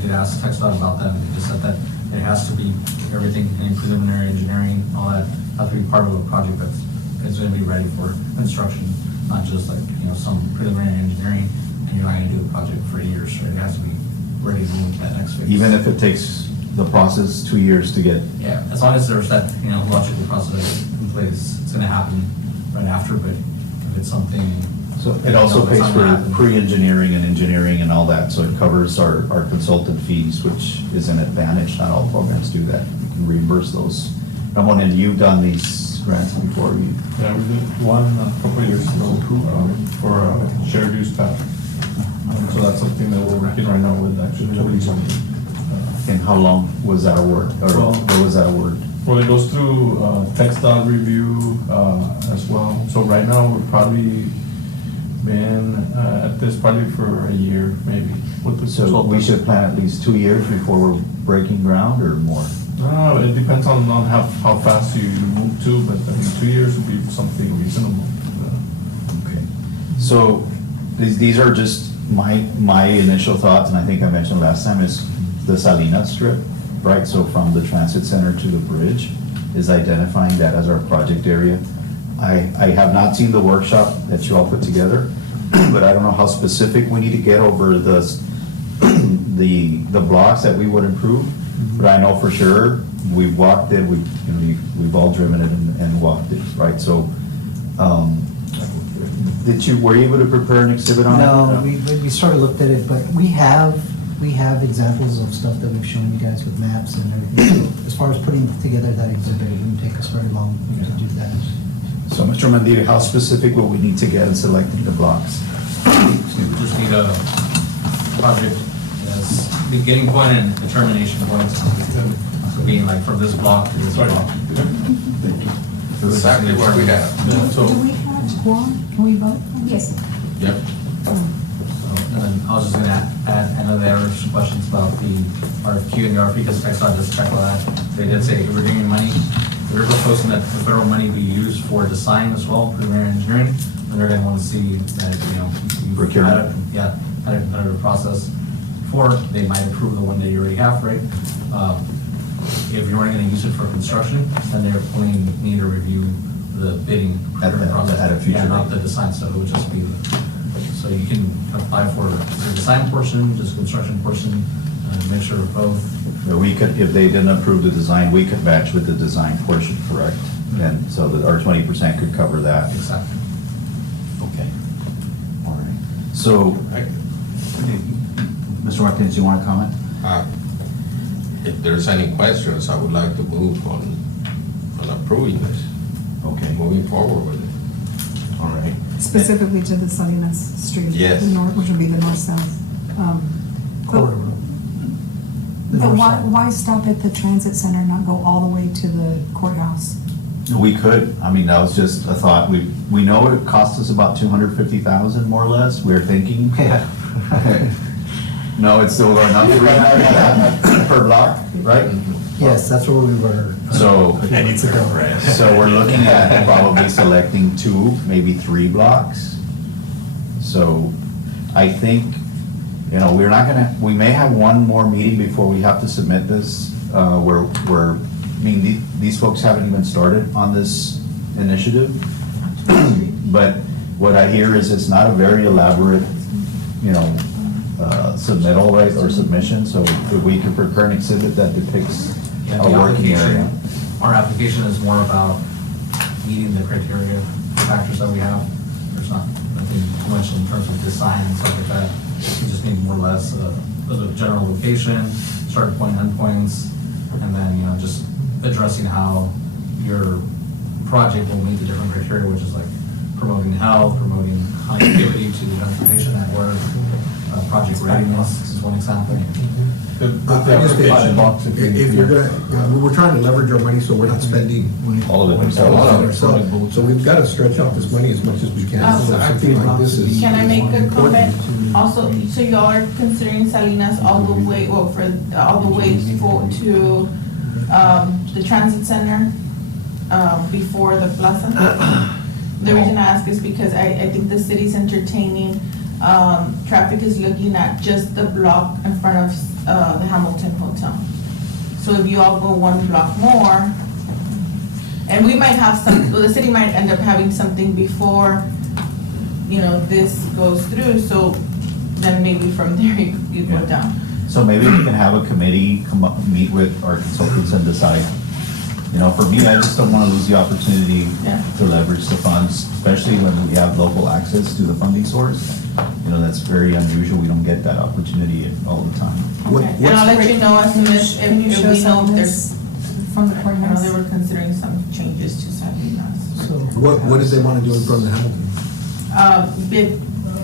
did ask TechStop about that, and they just said that it has to be everything, any preliminary engineering, all that, has to be part of a project that's gonna be ready for construction, not just like, some preliminary engineering, and you're not gonna do a project for years, right? It has to be ready to move to that next phase. Even if it takes the process 2 years to get. Yeah, as long as there's that, logical process in place, it's gonna happen right after, but if it's something. So it also pays for pre-engineering and engineering and all that, so it covers our consultant fees, which is an advantage. Not all programs do that. You can reimburse those. Ramon, and you've done these grants before, Yeah, we did one a couple of years ago for shared use path. So that's something that we're working right now with actually. and how long was that award, or Well- what was that award? Well, it goes through TechStop review as well. So right now, we're probably been at this probably for a year, maybe. With the So we consultant. should plan at least 2 years before we're breaking ground, or more? It depends on how fast you move to, but I mean, 2 years would be something reasonable. Okay. So these are just my initial thoughts, and I think I mentioned last time, is the Salinas strip, right? So from the transit center to the bridge is identifying that as our project area. I have not seen the workshop that you all put together, but I don't know how specific we need to get over the blocks that we would improve. But I know for sure, we've walked it, we've all driven it and walked it, right? So, were you able to prepare an exhibit on it? No, we sort of looked at it, but we have examples of stuff that we've shown you guys with maps and everything. So as far as putting together that exhibit, it wouldn't take us very long to do that. So, Mr. Mendia, how specific will we need to get in selecting the blocks? We just need a project as beginning point and determination point. So being like from this block to this block. Exactly where we have. Yeah, so. Do we have quorum? Can we vote? Yes. Yep. So, and then I was just gonna add, I know there were some questions about the RFQ and the RFP, because I saw just check all that. They did say if we're giving money, they're proposing that the federal money be used for design as well, preliminary engineering, and they're gonna wanna see that, you've Procurement. had a process before, they might approve the one that you already have, right? If you weren't gonna use it for construction, then they're only need to review the bidding procurement process. At a future Yeah, not date. the design, so it would just be so you can apply for the design portion, just construction portion, mixture of both. We could, if they didn't approve the design, we could match with the design portion, correct? And so that our 20% could cover that. Exactly. Okay. All right. So, Mr. Martinez, you want to comment? If there's any questions, I would like to move on approving this, Okay. moving forward with it. All right. Specifically to the Salinas Street? Yes. The north, which would be the north-south. Corridor. The But north why, side. why stop at the transit center and not go all the way to the courthouse? We could, I mean, that was just a thought. We know it cost us about 250,000 more or less. We're thinking. Yeah. No, it's still going up per block, right? Yes, that's where we were. So, Months ago. so we're looking at probably selecting 2, maybe 3 blocks. So I think You know, we're not gonna, we may have one more meeting before we have to submit this, I mean, these folks haven't even started on this initiative. But what I hear is it's not a very elaborate, you know, submittal, right, or submission, so if we could prepare an exhibit that depicts Yeah, a the working area. application, our application is more about meeting the criteria, factors that we have. There's nothing too much in terms of design and stuff like that. We just need more or less a general location, start point, endpoints, and then, you know, just addressing how your project will meet the different criteria, which is like promoting health, promoting connectivity to transportation network, project readiness is one example. I just think, if you're gonna, we're trying to leverage our money so we're not spending All of it all ourselves. of ourselves. So we've got to stretch out this money as much as we can. So something like this is. Can I make a important. comment? Also, so y'all are considering Salinas all the way, well, for, all the way to, the transit center, before the plaza? The reason I ask is because I think the city's entertaining, traffic is looking at just the block in front of, the Hamilton Hotel. So if you all go one block more, and we might have some, well, the city might end up having something before, you know, this goes through, so then maybe from there you go Yeah. down. So maybe we can have a committee come up, meet with our consultants and decide. You know, for me, I just don't want to lose the opportunity Yeah. to leverage the funds, especially when we have local access to the funding source. You know, that's very unusual. We don't get that opportunity all the time. What- Okay, and I'll let you know as soon as, Can you if show we know if some of there's, this from the I know courthouse? they were considering some changes to Salinas. So. What did they want to do in front of the Hamilton?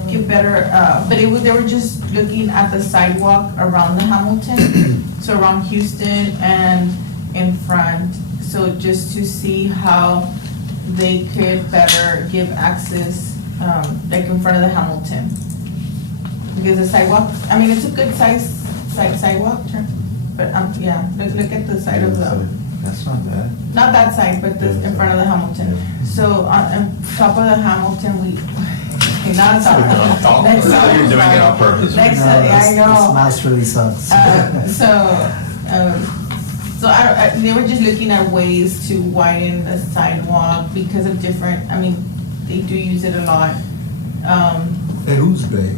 Get better, but they were just looking at the sidewalk around the Hamilton, so around Houston and in front, so just to see how they could better give access, like in front of the Hamilton. Because the sidewalk, I mean, it's a good size sidewalk, but, yeah, look at the side of the. That's not bad. Not that side, but this, in front of the Hamilton. So on top of the Hamilton, okay, not on top of the. Next to Now you're doing it on the- purpose. Next to, I This know. mouse really sucks. So they were just looking at ways to widen the sidewalk because of different, I mean, they do use it a lot. And who's they?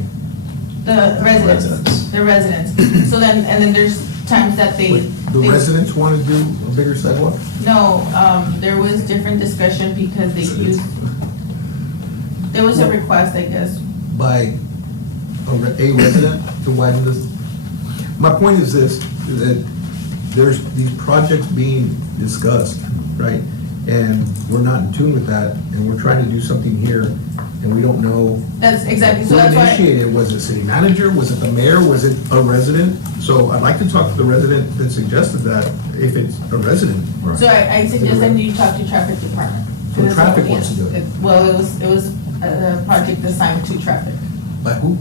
The residents, Residents. the residents. So then, and then there's times that The they- residents want to do a bigger sidewalk? No, there was different discussion because they used, there was a request, I guess. By a resident to widen this? My point is this, that there's these projects being discussed, right? And we're not in tune with that, and we're trying to do something here, and we don't know. That's exactly, so Who that's why. initiated? Was it city manager? Was it the mayor? Was it a resident? So I'd like to talk to the resident that suggested that, if it's a resident. So I suggest that you talk to traffic department. So traffic wants to do it? Well, it was a project assigned to traffic. By who?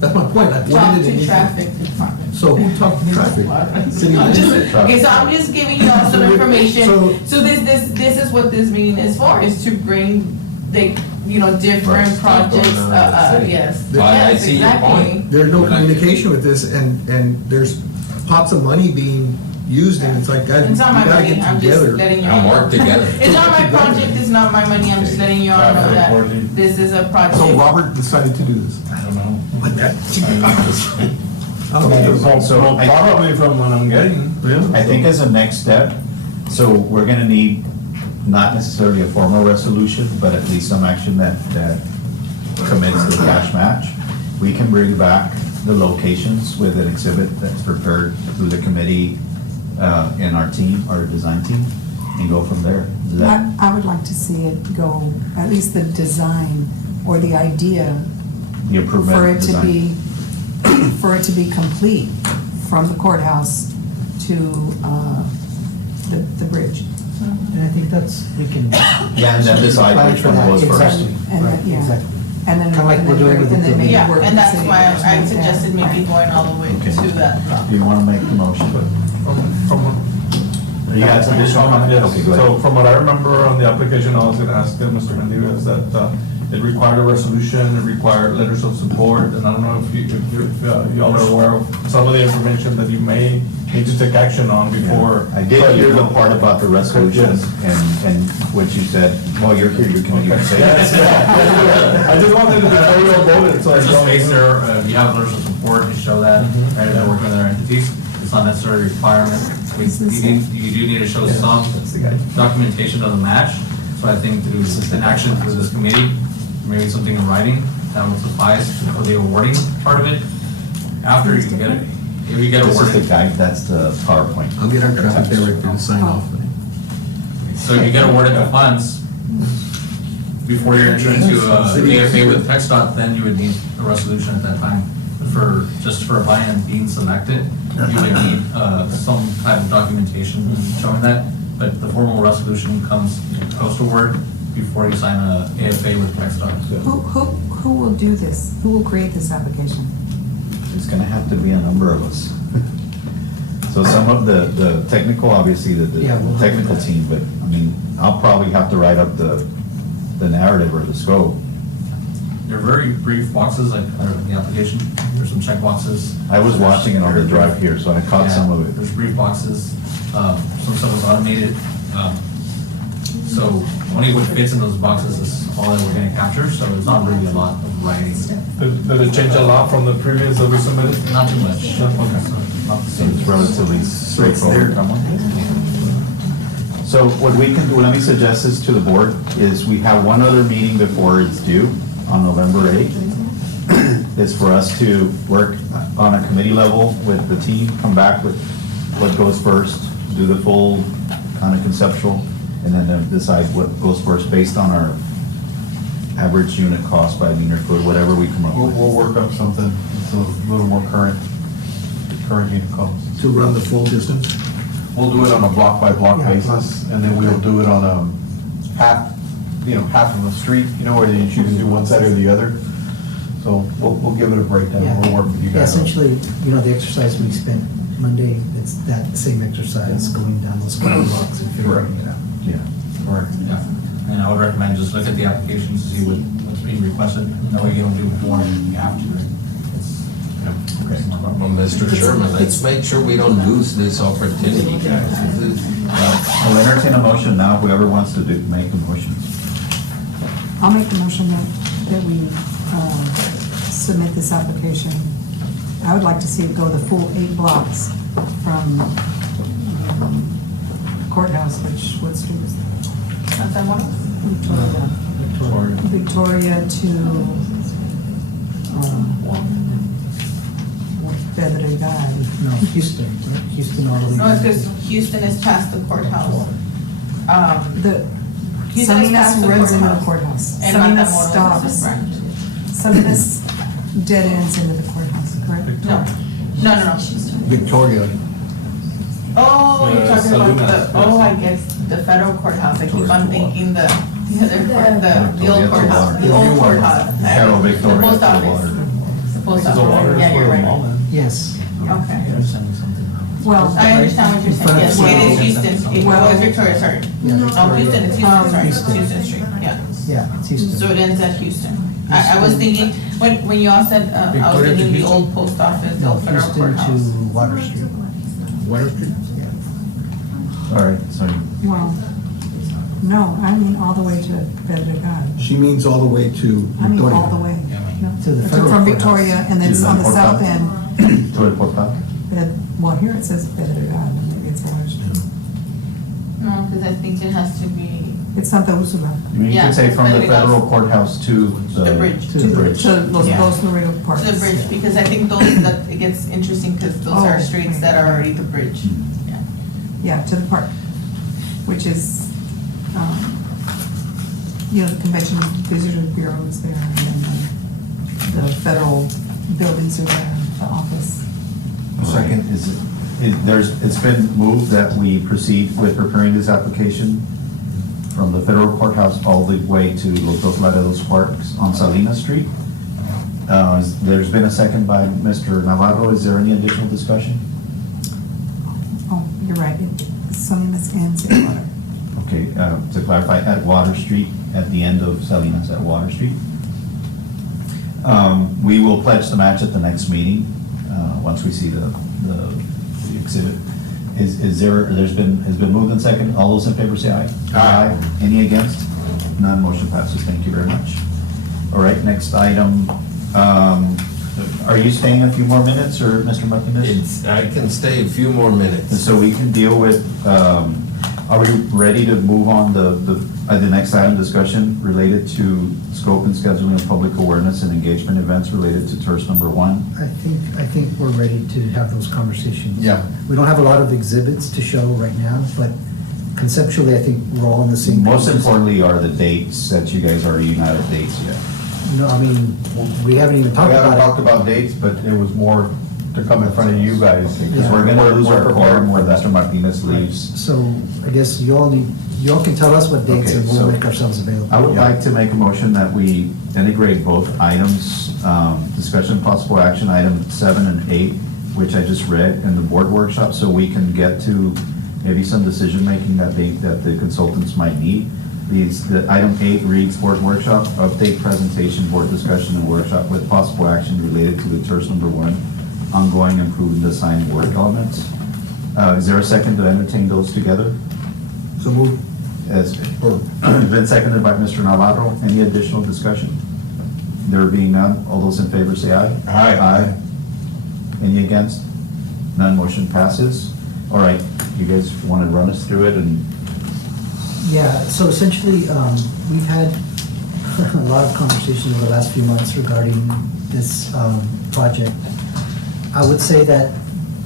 That's my point. Like, when Talk did it to initiate? traffic department. So who talked to traffic? City I'm just- manager? Okay, so I'm just giving you all some information. So- So this is what this meeting is for, is to bring the, you know, different Right. projects, Going on in the city. yes. I Yes, see your exactly. point. There's no We're not- communication with this, and there's pots of money being used, and it's like, guys, we It's not my gotta money, get I'm just together. letting you And all work know. together. It's not my project, it's not my money, I'm just letting you all know Traffic that reporting. this is a project. So Robert decided to do this. I don't know. So I- Probably from what I'm getting. I think as a next step, so we're gonna need not necessarily a formal resolution, but at least some action that commits the cash match. We can bring back the locations with an exhibit that's prepared through the committee, and our team, our design team, and go from there. Does that- I would like to see it go, at least the design or the idea The improvement. for it to design. be, for it to be complete from the courthouse to the bridge. And I think we can. Yeah, and then decide plan which for one that. goes first. Exactly, And right, then, yeah. exactly. And then. Kinda like and we're then doing with the and then maybe Yeah, work with and the that's city why I management. suggested maybe Right. going all the way Okay. to that block. Do you wanna make the motion? You had some additional comment? Yes. Okay, go ahead. So from what I remember on the application, I was gonna ask Mr. Mendez that it required a resolution, it required letters of support, and I don't know if y'all are aware of some of the information that you may need to take action on before. I did hear the part about the resolution Yes. and what you said. Well, you're here, you can say Yes, it. yeah. I just wanted to before you all voted, so I There's a don't. space there, you have letters of support to show that, right, they're working with their entities. It's not necessarily a requirement. You do need to show some That's the guy. documentation of the match. So I think through an action through this committee, maybe something in writing, that would suffice for the awarding part of it. After you get it, if you get This is the awarded, guide, that's the PowerPoint. I'll get our traffic director to sign off. so if you get awarded the funds, before you're entering into AFA with TxDOT, then you would need a resolution at that time. For, just for a buy-in being selected, you would need some type of documentation showing that, but the formal resolution comes post-award before you sign a AFA with TxDOT. Who will do this? Who will create this application? It's gonna have to be a number of us. So some of the technical, obviously, Yeah, we'll the have technical that. team, but, I mean, I'll probably have to write up the narrative or the scope. They're very brief boxes, like in the application, there's some check boxes. I was watching it on the drive here, so I caught some of it. There's brief boxes, some stuff was automated. So only what fits in those boxes is all that we're gonna capture, so it's not really a lot of writing. Did it change a lot from the previous that we submitted? Not too much. Okay. Not the So same. it's relatively straightforward. So what we can do, let me suggest this to the board, is we have one other meeting before it's due on November 8th. It's for us to work on a committee level with the team, come back with what goes first, do the full kind of conceptual, and then decide what goes first based on our average unit cost by linear foot, whatever we come up We'll with. work up something that's a little more current unit cost. To run the full distance? We'll do it on a block-by-block Yeah, basis, and then we'll do it on half of the street, where you can do one side or the other. So we'll give it a breakdown, Yeah. we'll work with you Yeah, guys. essentially, the exercise we spent Monday, it's that same exercise going down those square blocks and figuring it out. Yeah. Correct. Yeah, and I would recommend just look at the applications, see what's being requested, that way you don't do more than you have to, right? It's, Okay. Well, Mr. Chairman, let's make sure we don't lose this opportunity, guys. This is- I'll entertain a motion now, whoever wants to make a motion. I'll make the motion that we submit this application. I would like to see it go the full 8 blocks from courthouse, what street is that? Not that one? Victoria to Pedregal. No, Houston, right? Houston all the way. No, it's down. because Houston is past the courthouse. The, Houston is past Salinas the runs into the courthouse. courthouse. And Salinas Matamoros is stops. different. Salinas dead ends into the courthouse, correct? No. Victoria. Oh, you're Yeah, talking about Salinas, I guess the federal courthouse. I keep on thinking the other court, the old courthouse, the old courthouse. Carol The Victoria post to the office. water. The post Because the water office, is yeah, where you're the mall right. is. Yes. Okay. Well, I understand what you're saying, yes, it is Houston, Well- it's Victoria, sorry. Yeah, Oh, Victoria. Houston, it's Houston, sorry, it's Houston. Houston Street, yeah. Yeah, it's Houston. So it ends at Houston. I was thinking, when you all said, I was Victoria to thinking the Houston? old post office, the No, old federal Houston courthouse. to Water Street. Water Street? Yeah. All right, so well, no, I mean all the way to Pedregal. She means all the way to I mean Victoria. all the way. No, To the federal from courthouse. Victoria, and then it's on the south end. to el portal. Well, here it says Pedregal, maybe it's Water Street. No, because I think it has to be, It's Santa Ursula. You mean, you Yeah, could say from the Pedregal. federal courthouse to the. The bridge. To the bridge. To Los Yeah. Laredo Parks. to the bridge, because I think those, that, it gets interesting, because those are Oh, streets right. that are already the bridge. Yeah. Yeah, to the park, which is, the Convention Visitor Bureau is there, and then the federal buildings are there, the office. Second, it's been moved that we proceed with preparing this application from the federal courthouse all the way to Los Dos Laredos Parks on Salinas Street. There's been a second by Mr. Navarro. Is there any additional discussion? Oh, you're right, Salinas and City Water. Okay, to clarify, at Water Street, at the end of Salinas at Water Street. We will pledge the match at the next meeting, once we see the exhibit. Has been moved and second, all those in favor say aye. Aye. Any against? None, motion passes, thank you very much. All right, next item, are you staying a few more minutes, or Mr. Martinez? I can stay a few more minutes. So we can deal with, are we ready to move on the next item, discussion related to scope and scheduling of public awareness and engagement events related to Tirz No. 1? I think we're ready to have those conversations. Yeah. We don't have a lot of exhibits to show right now, but conceptually, I think we're all on the same. Most page. importantly are the dates that you guys are united dates yet. No, I mean, we haven't even We talked haven't talked about about dates, but it was more to come in front of you guys. Because we're gonna lose our prepared quorum for when that. Mr. Martinez it. leaves. So I guess you all can tell us what dates Okay, and we'll so make ourselves available. I would like to make a motion that we integrate both items, discussion possible action, item 7 and 8, which I just read, in the board workshop, so we can get to maybe some decision-making that the consultants might need. The item 8 reads board workshop, update presentation, board discussion and workshop with possible action related to the Tirz No. 1, ongoing improvement design work elements. Is there a second to entertain those together? So move. It's been seconded by Mr. Navarro. Any additional discussion? There being none, all those in favor say aye. Aye. Aye. Any against? None, motion passes. All right, you guys want to run us through it and Yeah, so essentially, we've had a lot of conversations over the last few months regarding this project. I would say that,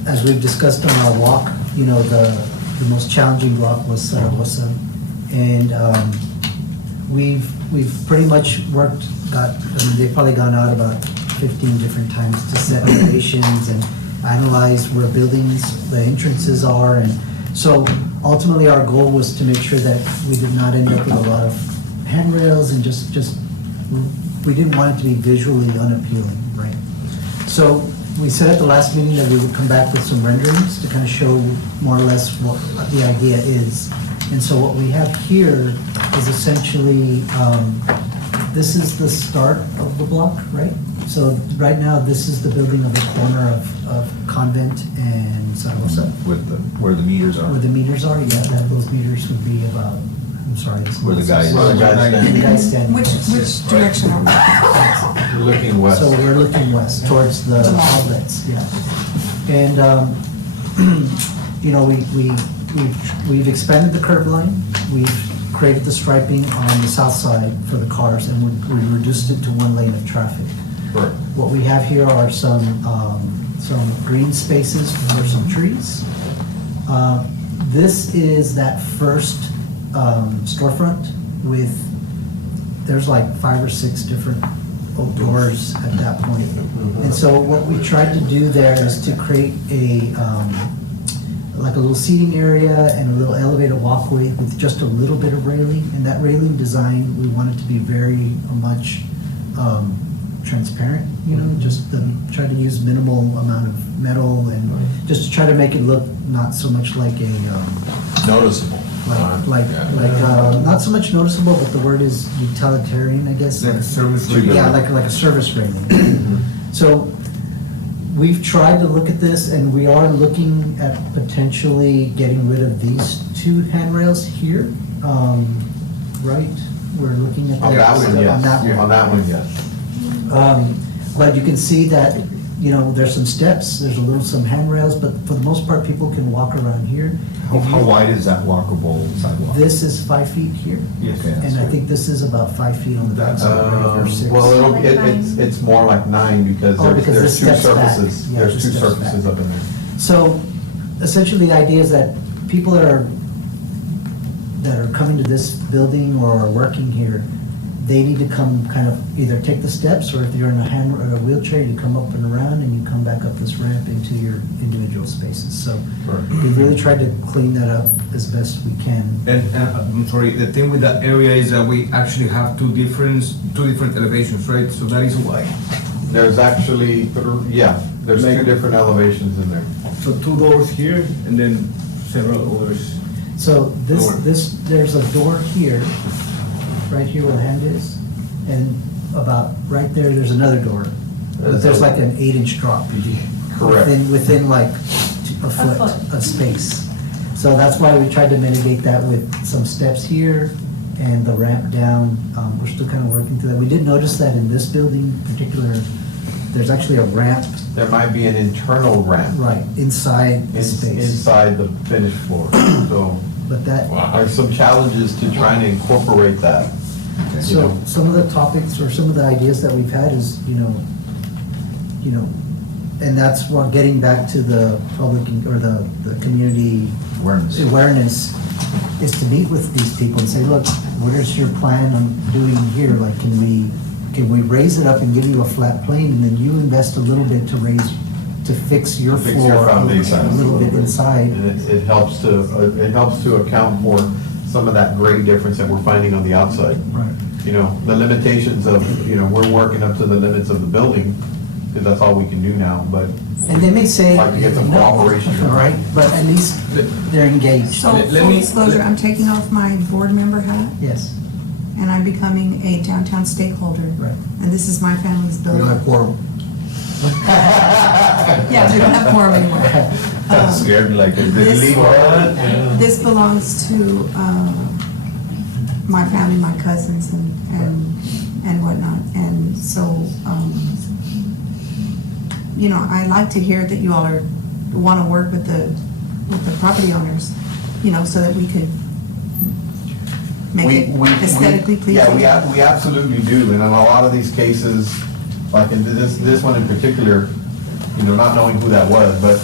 as we've discussed on our walk, the most challenging block was Zaragoza. And we've pretty much they've probably gone out about 15 different times to set elevations and analyze where buildings, the entrances are. And so ultimately, our goal was to make sure that we did not end up with a lot of handrails and we didn't want it to be visually unappealing, right? So we said at the last meeting that we would come back with some renderings to kind of show more or less what the idea is. And so what we have here is essentially, this is the start of the block, right? So right now, this is the building of the corner of Convent and Zaragoza. where the meters are? Where the meters are, yeah, those meters would be about, I'm sorry. Where the guys- Where the guys stand. The guys stand. Which direction are we? You're looking west. So we're looking west towards the The mall. outlets, yeah. And, we've expanded the curb line, we've created the striping on the south side for the cars, and we reduced it to one lane of traffic. Correct. What we have here are some green spaces for some trees. This is that first storefront with, there's like 5 or 6 different doors at that point. And so what we tried to do there is to create like a little seating area and a little elevated walkway with just a little bit of railing. And that railing design, we wanted to be very much transparent, just try to use minimal amount of metal and just to try to make it look not so much like a, Noticeable. not so much noticeable, but the word is utilitarian, I guess. Like a service railing. Yeah, like a service railing. So we've tried to look at this, and we are looking at potentially getting rid of these 2 handrails here, right? We're looking at On that one, yes. On that one, yes. But you can see that, there's some steps, there's some handrails, but for the most part, people can walk around here. How wide is that walkable sidewalk? This is 5 feet here, Yes. Okay, that's and I right. think this is about 5 feet on the backside, right, or 6. Well, it's more like 9 because Oh, because there's this 2 steps back. surfaces. Yeah, There's this 2 steps surfaces back. up in there. So essentially, the idea is that people that are coming to this building or are working here, they need to come kind of either take the steps, or if you're in a wheelchair, you come up and around and you come back up this ramp into your individual spaces. So we've really tried to clean that up as best we can. And I'm sorry, the thing with that area is that we actually have two different elevations, right? So that is why. There's actually, there's 2 different elevations in there. So 2 doors here and then several others. So Door. there's a door here, right here where the hand is, and about right there's another door. But there's like an 8-inch drop. Correct. Within like a foot of space. So that's why we tried to mitigate that with some steps here and the ramp down. We're still kind of working through that. We did notice that in this building in particular, there's actually a ramp, There might be an internal ramp. right, inside the space. Inside the finished floor, so But that, there's some challenges to trying to incorporate that. so some of the topics or some of the ideas that we've had is, and that's what, getting back to the public or the community awareness is to meet with these people and say, look, what is your plan on doing here? Like, can we raise it up and give you a flat plane, and then you invest a little bit to fix your Fix your floor foundation a little bit inside. And it helps to account for some of that grade difference that we're finding on the outside. Right. The limitations of, we're working up to the limits of the building, because that's all we can do now, but And they may say, like to get some no, cooperation. right, but at least they're engaged. So, Let full me- disclosure, I'm taking off my board member hat, Yes, and I'm becoming a downtown stakeholder. right. And this is my family's We building. don't have quorum. Yeah, we don't have quorum anymore. That scared me like a This- leave. This belongs to my family, my cousins and whatnot. And so, I like to hear that you all want to work with the property owners, so that we could make it aesthetically pleasing. Yeah, we absolutely do, and in a lot of these cases, like in this one in particular, not knowing who that was, but,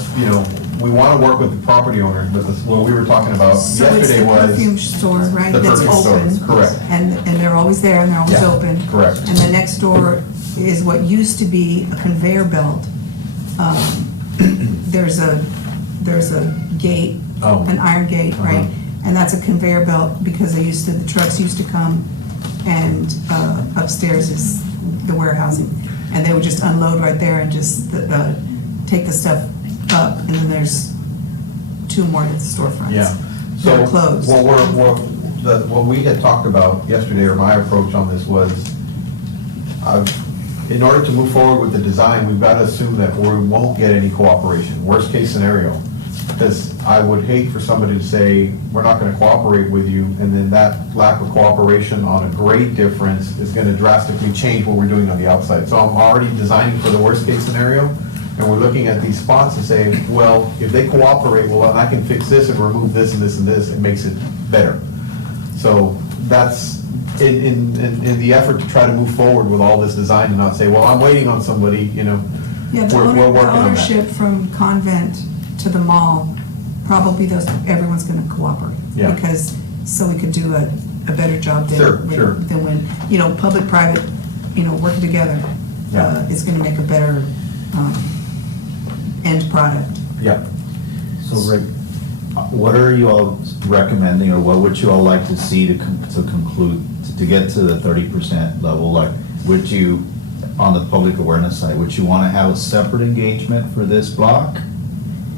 we want to work with the property owners, but what we were talking about So it's yesterday the was. perfume store, right, The that's perfume store, open. correct. And they're always there and they're always Yeah, open. correct. And the next door is what used to be a conveyor belt. There's a gate, Oh. an iron gate, right? Uh-huh. And that's a conveyor belt because the trucks used to come and upstairs is the warehousing. And they would just unload right there and just take the stuff up, and then there's 2 more at the storefronts. Yeah. They're So, closed. what we had talked about yesterday, or my approach on this was, in order to move forward with the design, we've got to assume that we won't get any cooperation, worst case scenario. Because I would hate for somebody to say, we're not gonna cooperate with you, and then that lack of cooperation on a grade difference is gonna drastically change what we're doing on the outside. So I'm already designing for the worst case scenario, and we're looking at these spots and saying, well, if they cooperate, well, then I can fix this and remove this and this and this, it makes it better. So that's, in the effort to try to move forward with all this design and not say, well, I'm waiting on somebody, Yeah, the we're working on that. ownership from Convent to the mall, probably everyone's gonna cooperate. Yeah. Because, so we could do a better job Sure, sure. than when, public-private, working together Yeah. is gonna make a better end product. Yeah. So Rick, what are you all recommending, or what would you all like to see to conclude, to get to the 30% level? Like, would you, on the public awareness side, would you want to have a separate engagement for this block?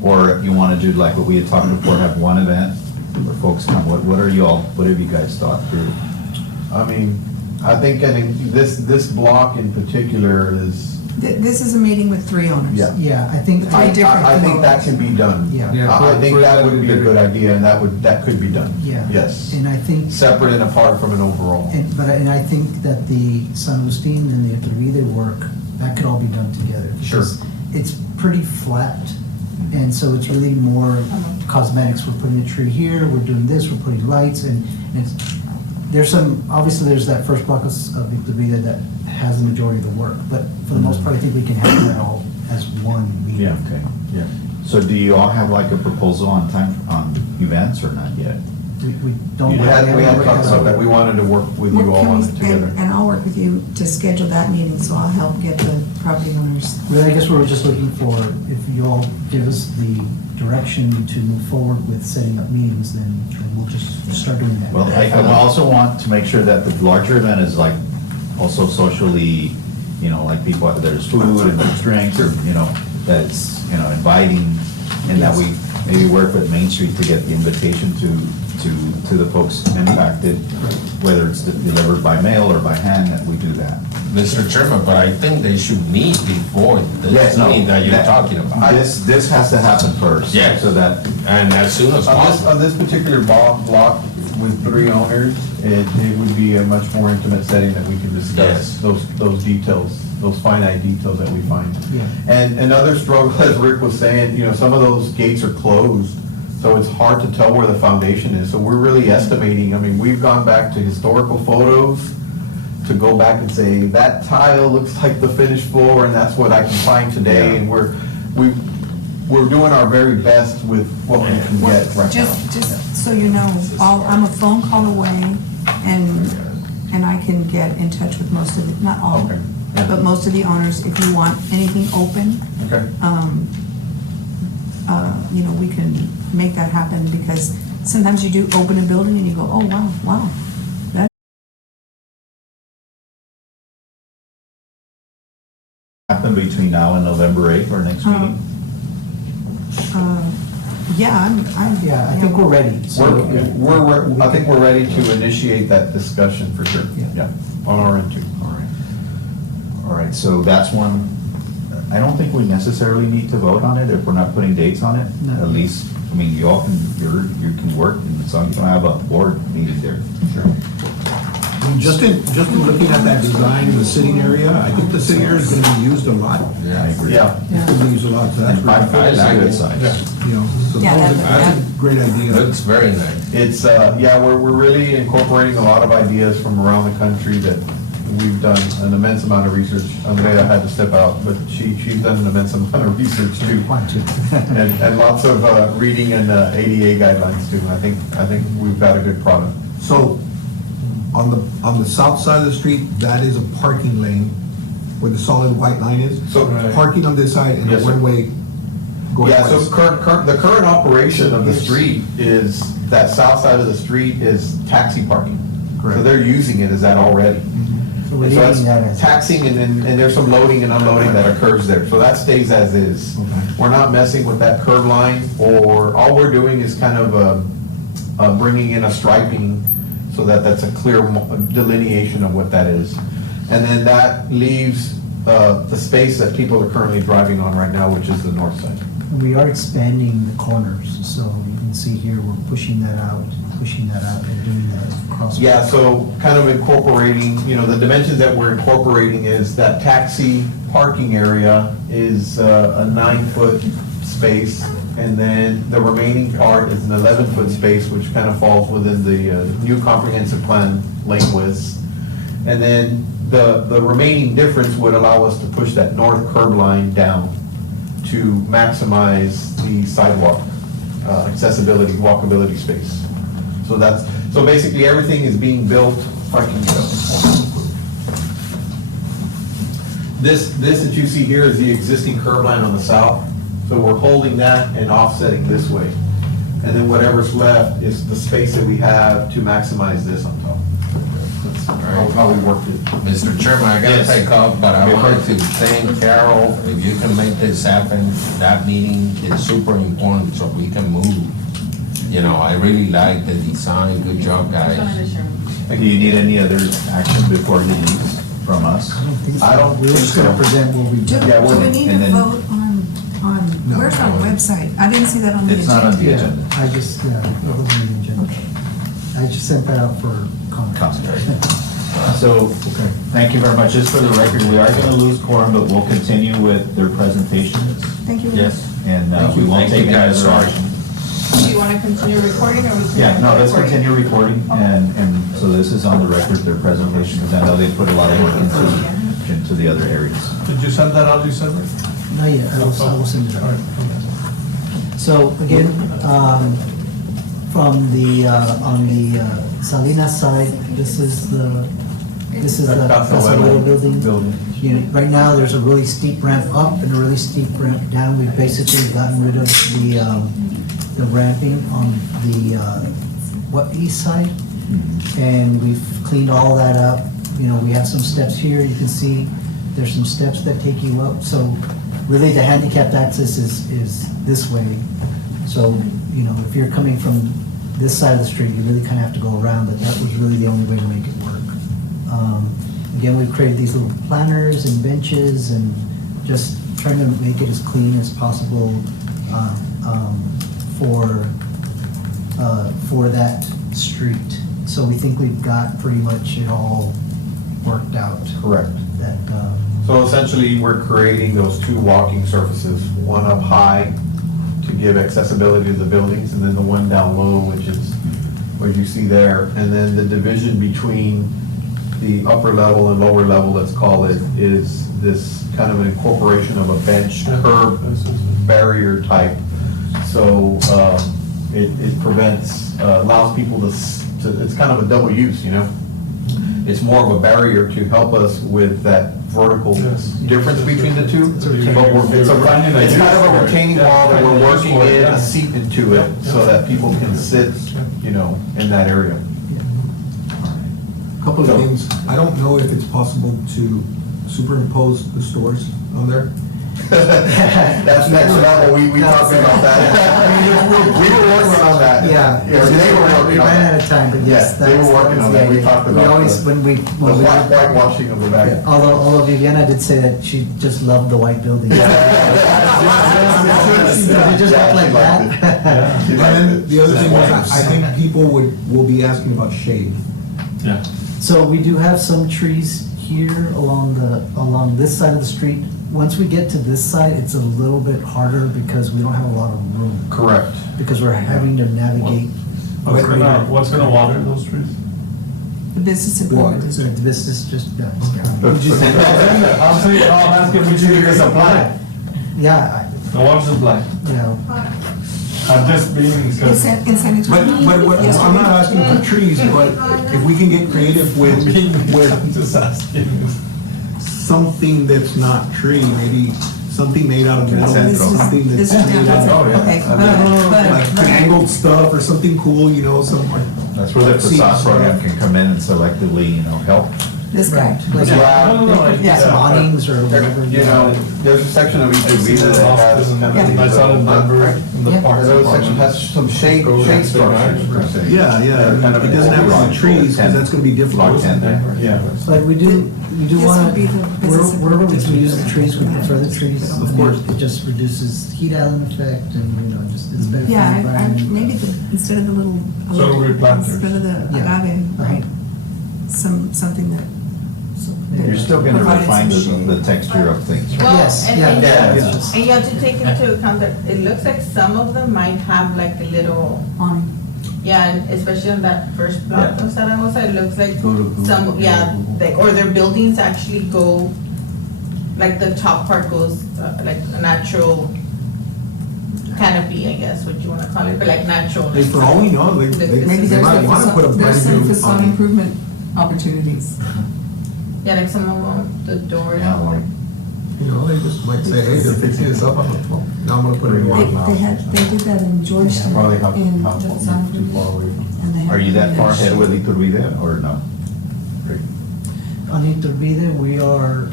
Or if you want to do like what we had talked before, have one event where folks come, what have you guys thought through? I mean, I think this block in particular is, This is a meeting with 3 owners. Yeah. Yeah, I think, Three different I think that components. can be done. Yeah. Yeah, I think for that that would be a good idea, and that could be done. yeah. Yes. And I think, Separate and apart from an overall. and I think that the San Agustin and the Iturbide work, that could all be done together. Sure. Because it's pretty flat, and so it's really more cosmetics. We're putting a tree here, we're doing this, we're putting lights, and obviously there's that first block of Iturbide that has the majority of the work, but for the most part, I think we can handle that all as one meeting. Okay. Yeah. So do you all have like a proposal on events or not yet? We don't. We had talked about that, we wanted to work with you all on it together. And I'll work with you to schedule that meeting, so I'll help get the property owners. Really, I guess we were just looking for, if you all give us the direction to move forward with setting up meetings, then we'll just start doing that. Well, I also want to make sure that the larger event is like also socially, like people, there's food and there's drinks, or, that it's, inviting and that Yes. we maybe work with Main Street to get the invitation to the folks impacted, whether it's delivered by mail or by hand, that we do that. Mr. Chairman, but I think they should meet before Yes, this no, meeting that you're talking about. This has to happen first. Yes. So that, And as soon as possible. On this particular block with 3 owners, it would be a much more intimate setting that we can discuss Yes. those details, those finite details that we find. Yeah. And another struggle, as Rick was saying, some of those gates are closed, so it's hard to tell where the foundation is. So we're really estimating, we've gone back to historical photos to go back and say, that tile looks like the finished floor, and that's what I can find today. Yeah. And we're doing our very best with what we can get right now. Just so you know, I'm a phone call away, and I can get in touch with most of the, not all, Okay, yeah. but most of the owners. If you want anything open, Okay. we can make that happen, because sometimes you do open a building and you go, oh, wow. That happen between now and November 8th, our next meeting? Yeah, Yeah, I think we're ready. So, I think we're ready to initiate that discussion for sure. Yeah. On our end too. All right, so that's one, I don't think we necessarily need to vote on it if we're not putting dates on it. No. At least, you all can, you can work, and as long as you don't have a board meeting there. Sure. Just in looking at that design in the sitting area, I think the sitting area is gonna be used a lot. I agree. Yeah. It's gonna be used a lot, so that's And 5 really, foot is I a like good it. size. so Yeah, that's a great idea. Looks very nice. It's, we're really incorporating a lot of ideas from around the country that we've done an immense amount of research. Andrea had to step out, but she's done an immense amount of research too. And lots of reading and ADA guidelines too. I think we've got a good product. So, on the south side of the street, that is a parking lane where the solid white line is. So- Parking on this side and a Yes, sir. one-way going Yeah, so west. the current operation of the street is, that south side of the street is taxi parking. So Correct. they're using it as that already. So we're So that's leaving that as. taxing and there's some loading and unloading that occurs there. So that stays as is. Okay. We're not messing with that curb line, or all we're doing is kind of bringing in a striping so that that's a clear delineation of what that is. And then that leaves the space that people are currently driving on right now, which is the north side. And we are expanding the corners, so you can see here, we're pushing that out and doing that cross. Yeah, so kind of incorporating, the dimensions that we're incorporating is that taxi parking area is a 9-foot space, and then the remaining part is an 11-foot space, which kind of falls within the new comprehensive plan lane widths. And then the remaining difference would allow us to push that north curb line down to maximize the sidewalk accessibility, walkability space. So basically, everything is being built, if I can get up. This that you see here is the existing curb line on the south, so we're holding that and offsetting this way. And then whatever's left is the space that we have to maximize this on top. That's how we worked it. Mr. Chairman, I gotta Yes. take off, but I Okay, wanted fine. to thank Carol. If you can make this happen, that meeting is super important so we can move. I really like the design. Good job, guys. Do you need any other action before he leaves from us? I don't We're just gonna think so. present what we've Do done. Yeah, do we need and to then- vote on, No. where's our website? I didn't see that on the agenda. It's not on the Yeah, agenda. I just, it wasn't in the agenda. I just sent that out for comment. Commentary. So, thank you very much. Just for the record, we are gonna lose quorum, but we'll continue with their presentations. Thank you. And we won't Thank take you, any guys. other Sorry. action. Do you want to continue recording, or we can? Yeah, no, let's recording? continue recording, and so this is on the record, their presentation, because I know they put a lot of work into the other areas. Did you send that out, you said, Rick? Not yet, I will send it All out. right, So again, from the, on the Salinas side, this is the Casa Abuelo building. Right now, there's a really steep ramp up and a really steep ramp down. We've basically gotten rid of the ramping on the, east side? And we've cleaned all that up. We have some steps here, you can see, there's some steps that take you up. So really the handicapped access is this way. So, you know, if you're coming from this side of the street, you really kind of have to go around, but that was really the only way to make it work. Again, we've created these little planters and benches and just trying to make it as clean as possible for that street. So we think we've got pretty much it all worked out. Correct. That, So essentially, we're creating those two walking surfaces, one up high to give accessibility to the buildings, and then the one down low, which is what you see there. And then the division between the upper level and lower level, let's call it, is this kind of an incorporation of a bench curb barrier type. So it prevents, allows people to, it's kind of a double use, you know? It's more of a barrier to help us with that vertical difference between the two. But it's kind of a retaining wall that we're working in a seat into it so that people can sit, you know, in that area. Couple of things, I don't know if it's possible to superimpose the stores on there. That's next level, we talked about that. We were working on that. Yeah. They were working We on ran out that. of time, but yes. Yeah, they were working on that, we talked We about always, the when we whitewashing of the back. although Viviana did say that she just loved the white building. Did it just Yeah, look like she liked that? She And liked then it. the other thing is, I think people will be asking about shade. Yeah. So we do have some trees here along this side of the street. Once we get to this side, it's a little bit harder because we don't have a lot of room. Correct. Because we're having to navigate. What's gonna water those trees? The business improvement So district. the business just, I'm saying, I'll ask if we should get supply. yeah, The water supply. yeah. I'm just being, In because San Antonio. But what, I'm not asking for trees, but if we can get creative with I'm just asking. something that's not tree, maybe something made out of metal, This is- something this that's is made out downtown. of, Okay, like angled stuff or something cool, you know, some. That's where the facade program can come in and selectively, you know, help. This guy. Like, Yeah. like, Yeah. some awnings or whatever. You know, there's a section of each I've seen visa it that has often, kind and I saw it in Denver, in the Yeah. parks Those section department. has some shade structures per se. Yeah, They're kind of it doesn't have to be trees, because that's gonna be Block difficult. 10. Yeah. But we do This wanna, would be the business wherever we can improvement use the trees, we prefer the trees. district. Of course. It just reduces heat island effect and, you know, just, it's better for the Yeah, environment. maybe instead of the little. So replanters. Instead of the Yeah. agave, right? Uh-huh. Something that. You're still gonna provided refine some shade. the texture of things, right? Well, Yes, and- yeah. and- Yeah. And you have to take into account that it looks like some of them might have like a little, Awning. yeah, and especially on that first block Yeah. of Zaragoza, it looks like Go to Google. some, yeah, like, or their buildings actually go, like the top part goes, like a natural canopy, I guess, what you wanna call it, but like natural. Hey, for all we know, Maybe they there's might wanna put a brand some new facade awning. improvement opportunities. Yeah, like some of them, the doors. Yeah, like, You know, they just might say, hey, they're fixing this up, now I'm gonna put a new They awning. did that in Georgetown, Probably in how too Georgetown. far away. And they had are you that far that ahead shade. with Iturbide or no? On Iturbide, we are,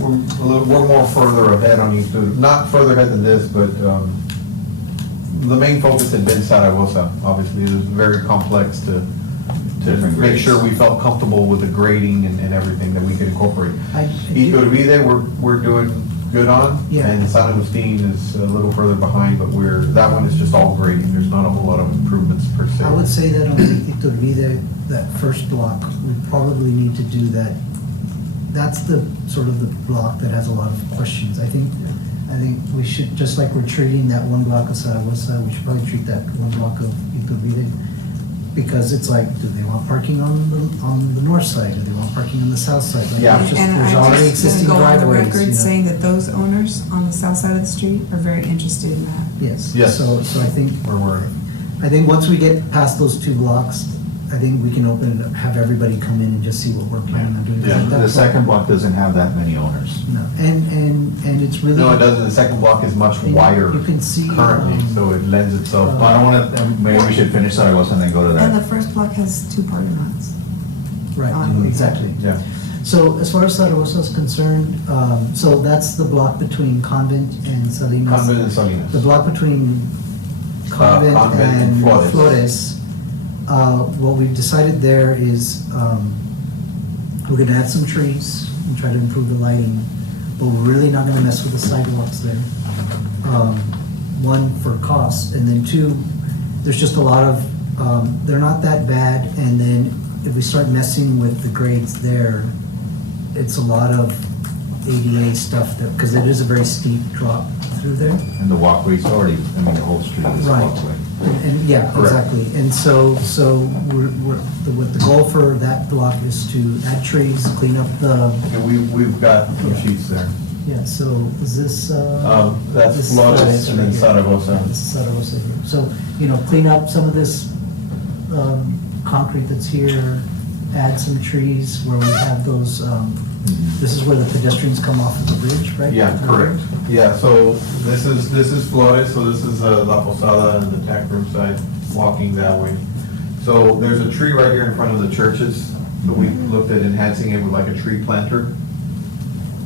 We're more further ahead on each, not further ahead than this, but the main focus had been Zaragoza. Obviously, it was very complex to Different make grades. sure we felt comfortable with the grading and everything that we could incorporate. Iturbide, we're doing good on, Yeah. and San Agustin is a little further behind, but that one is just all grading. There's not a whole lot of improvements per se. I would say that on Iturbide, that first block, we probably need to do that. That's the, sort of the block that has a lot of questions. I think we should, just like we're treating that one block of Zaragoza, we should probably treat that one block of Iturbide. Because it's like, do they want parking on the north side? Do they want parking on the south side? Like, Yeah. there's just- And there's already I'm just existing gonna go on the driveways, you record know. saying that those owners on the south side of the street are very interested in that. Yes. Yes. So I think, I think once we get past those two blocks, I think we can open it up, have everybody come in and just see what we're planning on doing. Yeah. At that The point- second block doesn't have that many owners. No, and it's really. No, it doesn't. The second block is much And wider you can see, currently, so it lends itself. I don't wanna, maybe we should finish Zaragoza and then go to And the that. first block has two parking lots. Right, Mhm. exactly. Yeah. So as far as Zaragoza is concerned, so that's the block between Convent and Salinas. Convent and Salinas. The block between Convent Convent and and Flores. Flores. What we've decided there is, we're gonna add some trees and try to improve the lighting, but we're really not gonna mess with the sidewalks there. One, for cost, and then two, there's just a lot of, they're not that bad, and then if we start messing with the grades there, it's a lot of ADA stuff that, because it is a very steep drop through there. And the walkway's already, I mean, the whole street is a Right. walkway. And, yeah, Correct. exactly. And so what the goal for that block is to add trees, clean up the, And we've got some sheets there. yeah, so is this, That's this- Flores and then right here. Zaragoza. Yeah, this is Zaragoza here. So, clean up some of this, concrete that's here, add some trees where we have those, this is where the pedestrians come off of the bridge, right? Yeah, correct. Yeah, so this is Flores, so this is La Posada and the tack room side, walking that way. So there's a tree right here in front of the churches, so we looked at enhancing it with like a tree planter.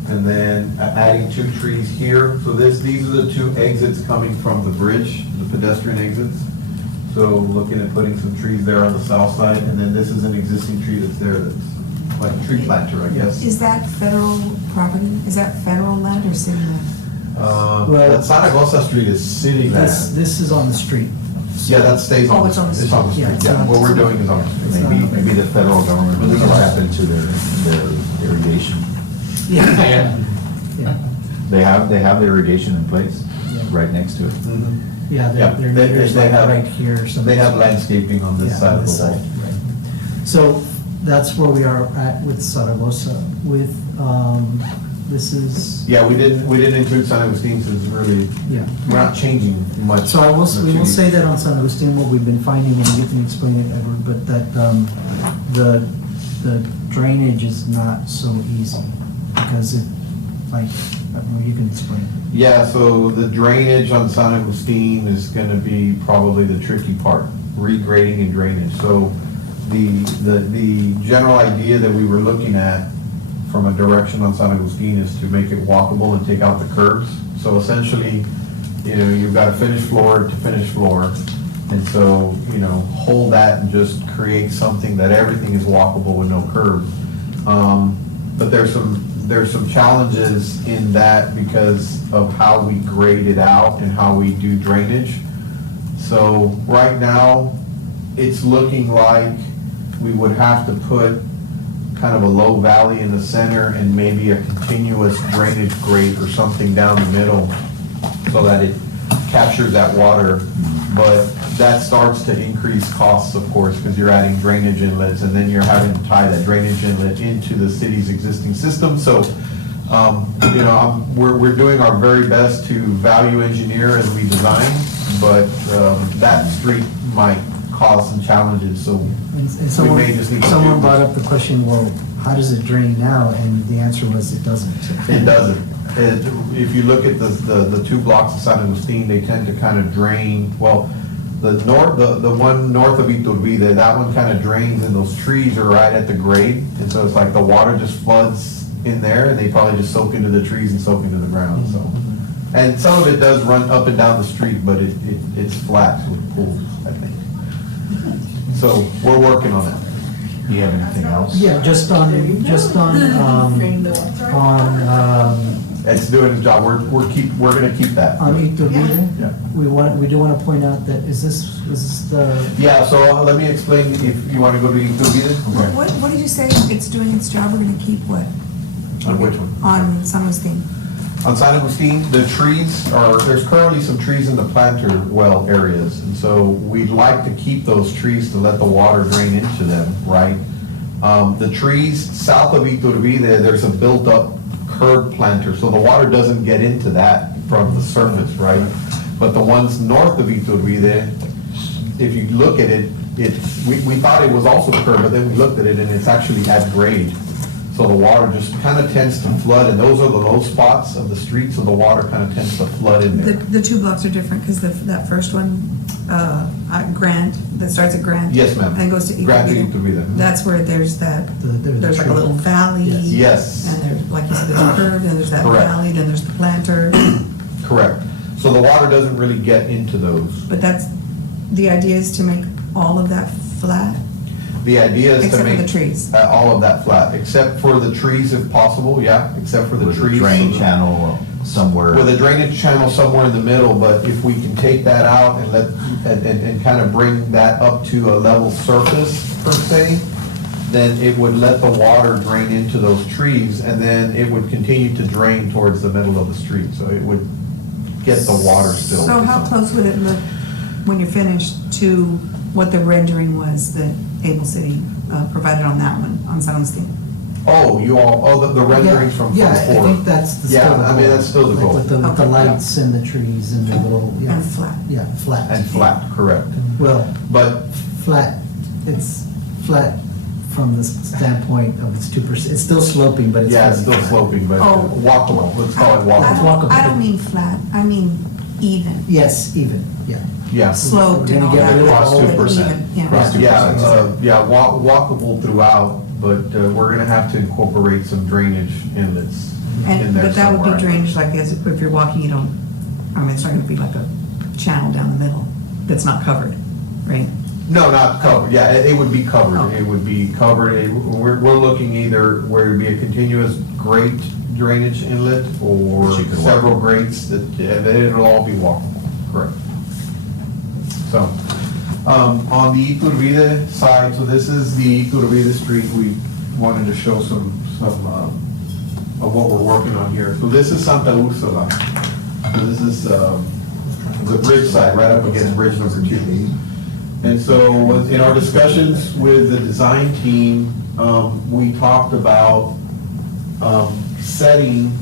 And then adding 2 trees here, so these are the 2 exits coming from the bridge, the pedestrian exits. So looking at putting some trees there on the south side, and then this is an existing tree that's there that's like a tree planter, I guess. Is that federal property? Is that federal land or city land? That Zaragoza Street is city land. This is on the street. Yeah, that stays Oh, on it's on the the street. street. Yeah, it's Yeah, on- what we're doing is on the It's street. not- Maybe the federal government will tap into their irrigation. Yeah. Yeah, They have the irrigation in place, Yeah. right next to it. Mhm. yeah, Yeah, their they- meters they like have- right here or something. They have landscaping on this Yeah, side on of this the wall. side, right. So that's where we are at with Zaragoza. With, this is, Yeah, we didn't include San Agustin since really, yeah. we're not changing much. So we will much say that on San Agustin, what we've been finding, and you can explain it, Edward, but that, the drainage is not so easy, because it, like, I don't know, you can explain. Yeah, so the drainage on San Agustin is gonna be probably the tricky part, regrading and drainage. So the general idea that we were looking at from a direction on San Agustin is to make it walkable and take out the curves. So essentially, you've got a finished floor to finished floor. And so, hold that and just create something that everything is walkable with no curb. But there's some challenges in that because of how we grade it out and how we do drainage. So right now, it's looking like we would have to put kind of a low valley in the center and maybe a continuous drainage grate or something down the middle so that it captures that water. But that starts to increase costs, of course, because you're adding drainage inlets and then you're having to tie that drainage inlet into the city's existing system. So, we're doing our very best to value engineer as we design, but that street might cause some challenges, so And we someone, may just need to. someone brought up the question, well, how does it drain now? And the answer was it doesn't. It doesn't. If you look at the 2 blocks of San Agustin, they tend to kind of drain, well, the one north of Iturbide, that one kind of drains and those trees are right at the grade. And so it's like the water just floods in there and they probably just soak into the trees and soak into the ground, so. And some of it does run up and down the street, but it's flat with pools, I think. So we're working on that. Do you have anything else? Yeah, just on, It's doing its job. We're gonna keep that. on Iturbide, Yeah. we do want to point out that, is this the, Yeah, so let me explain if you want to go to Iturbide. What did you say? It's doing its job, we're gonna keep what? On which one? On San Agustin. On San Agustin, there's currently some trees in the planter well areas, and so we'd like to keep those trees to let the water drain into them, right? The trees south of Iturbide, there's a built-up curb planter, so the water doesn't get into that from the surface, right? But the ones north of Iturbide, if you look at it, we thought it was also curb, but then we looked at it and it's actually at grade. So the water just kind of tends to flood, and those are the low spots of the street, so the water kind of tends to flood in there. The 2 blocks are different, because that first one, Grant, that starts at Grant. Yes, ma'am. And goes to Grant to Iturbide. Iturbide. That's where there's that, there's like a little valley. Yes. And there's, like you said, there's a curve, then there's that Correct. valley, then there's the planter. Correct. So the water doesn't really get into those. But that's, the idea is to make all of that flat, The idea is to except for make the trees. all of that flat, except for the trees if possible, yeah, except for the With a trees. drain channel somewhere. With a drainage channel somewhere in the middle, but if we can take that out and and kind of bring that up to a level surface per se, then it would let the water drain into those trees, and then it would continue to drain towards the middle of the street, so it would get the water still. So how close would it look when you're finished to what the rendering was that Able City provided on that one, on San Agustin? Oh, the renderings from Yeah, before. I think that's the still the goal. Yeah, I mean, that's still the Like goal. with the Okay. lights and the trees and the little, yeah. And flat. Yeah, flat. And flat, correct. Well, But, flat, it's flat from the standpoint of it's 2%, it's still sloping, but it's. yeah, it's really still flat. sloping, but Oh. walkable, let's call it walkable. walkable. I don't mean flat, I mean even, Yes, even, yeah. Yeah. sloped and We're all gonna get that. rid of Cross all the- 2%. Even, yeah. Cross 2%. Walkable throughout, but we're gonna have to incorporate some drainage inlets in And, there but that would somewhere. be drainage, like as, if you're walking, you don't, I mean, it's not gonna be like a channel down the middle that's not covered, right? No, not covered, yeah, it would be covered, Okay. it would be covered, we're looking either where it'd be a continuous grate drainage inlet or Which you could walk. several grates that, it'll all be walkable, correct. So, on the Iturbide side, so this is the Iturbide street, we wanted to show some of what we're working on here. So this is Santa Ursula, so this is, the bridge side, right up against bridge number 2. And so in our discussions with the design team, we talked about setting,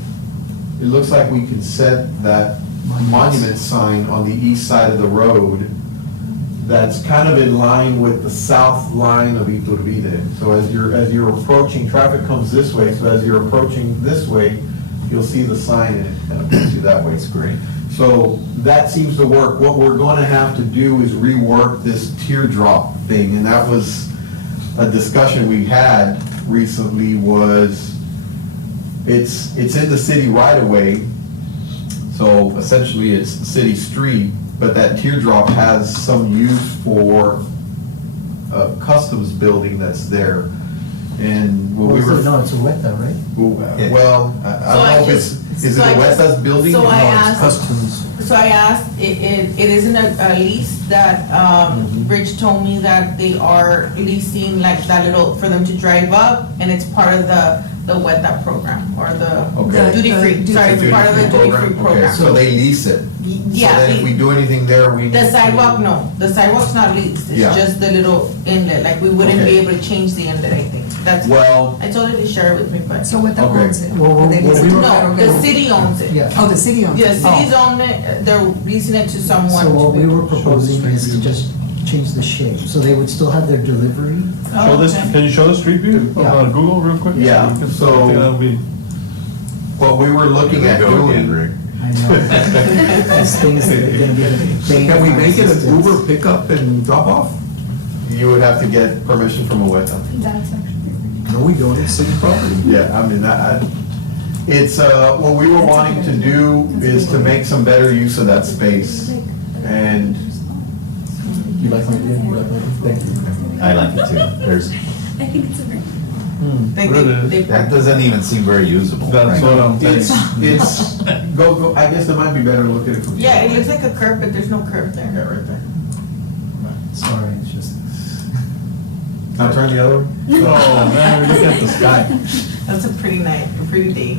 it looks like we can set that monument sign on the east side of the road that's kind of in line with the south line of Iturbide. So as you're approaching, traffic comes this way, so as you're approaching this way, you'll see the sign and it kind of puts you that way. It's great. So that seems to work. What we're going to have to do is rework this teardrop thing, and that was a discussion we had recently. Was it's in the city right away, so essentially it's the city street, but that teardrop has some use for a customs building that's there. And what Well, we were, no, it's a weta, right? well, I don't know if is it a Weta's building? So No, I it's asked- customs. So I asked, it isn't a lease that, Rich told me that they are leasing like that little, for them to drive up, and it's part of the WETA program, or the Okay. duty free, sorry, it's part of the duty free Okay, program. so they lease it. Yeah, So then if we do anything there, we. the need to- sidewalk, no, the sidewalk's not leased, Yeah. it's just the little inlet, like we wouldn't be Okay. able to change the inlet, I think, that's, Well, I told her to share it with me, but. So what that Okay. owns it? Well, Or they lease it to we were- No, the federal city owns it. Yeah. Oh, the city owns it? Yeah, cities own it, they're leasing it to someone. So what to we be- were proposing is to just change the shape, so they would still have their delivery. Oh, Show this, okay. can you show the street view Yeah. on Google real quick? Yeah, You can- so- I think that'll be. what we were looking at doing. I know. These things that are gonna be a thing. Can we make it an Uber pickup and drop off? You would have to get permission from a Weta. That's actually. No, we don't, it's city property. Yeah, I mean, it's, what we were wanting to do is to make some better use of that space. And You like my idea? You like my idea? Thank you. I like it too. There's, I think it's a very. that doesn't even seem very usable. That's what I'm it's, saying. it's, go, I guess it might be better to look at it from. the Yeah, other it way. looks like a curve, but there's no curve there. Yeah, right there. Sorry, it's just. Now turn the other way. Oh, man, look at the sky. That's a pretty night, a pretty day.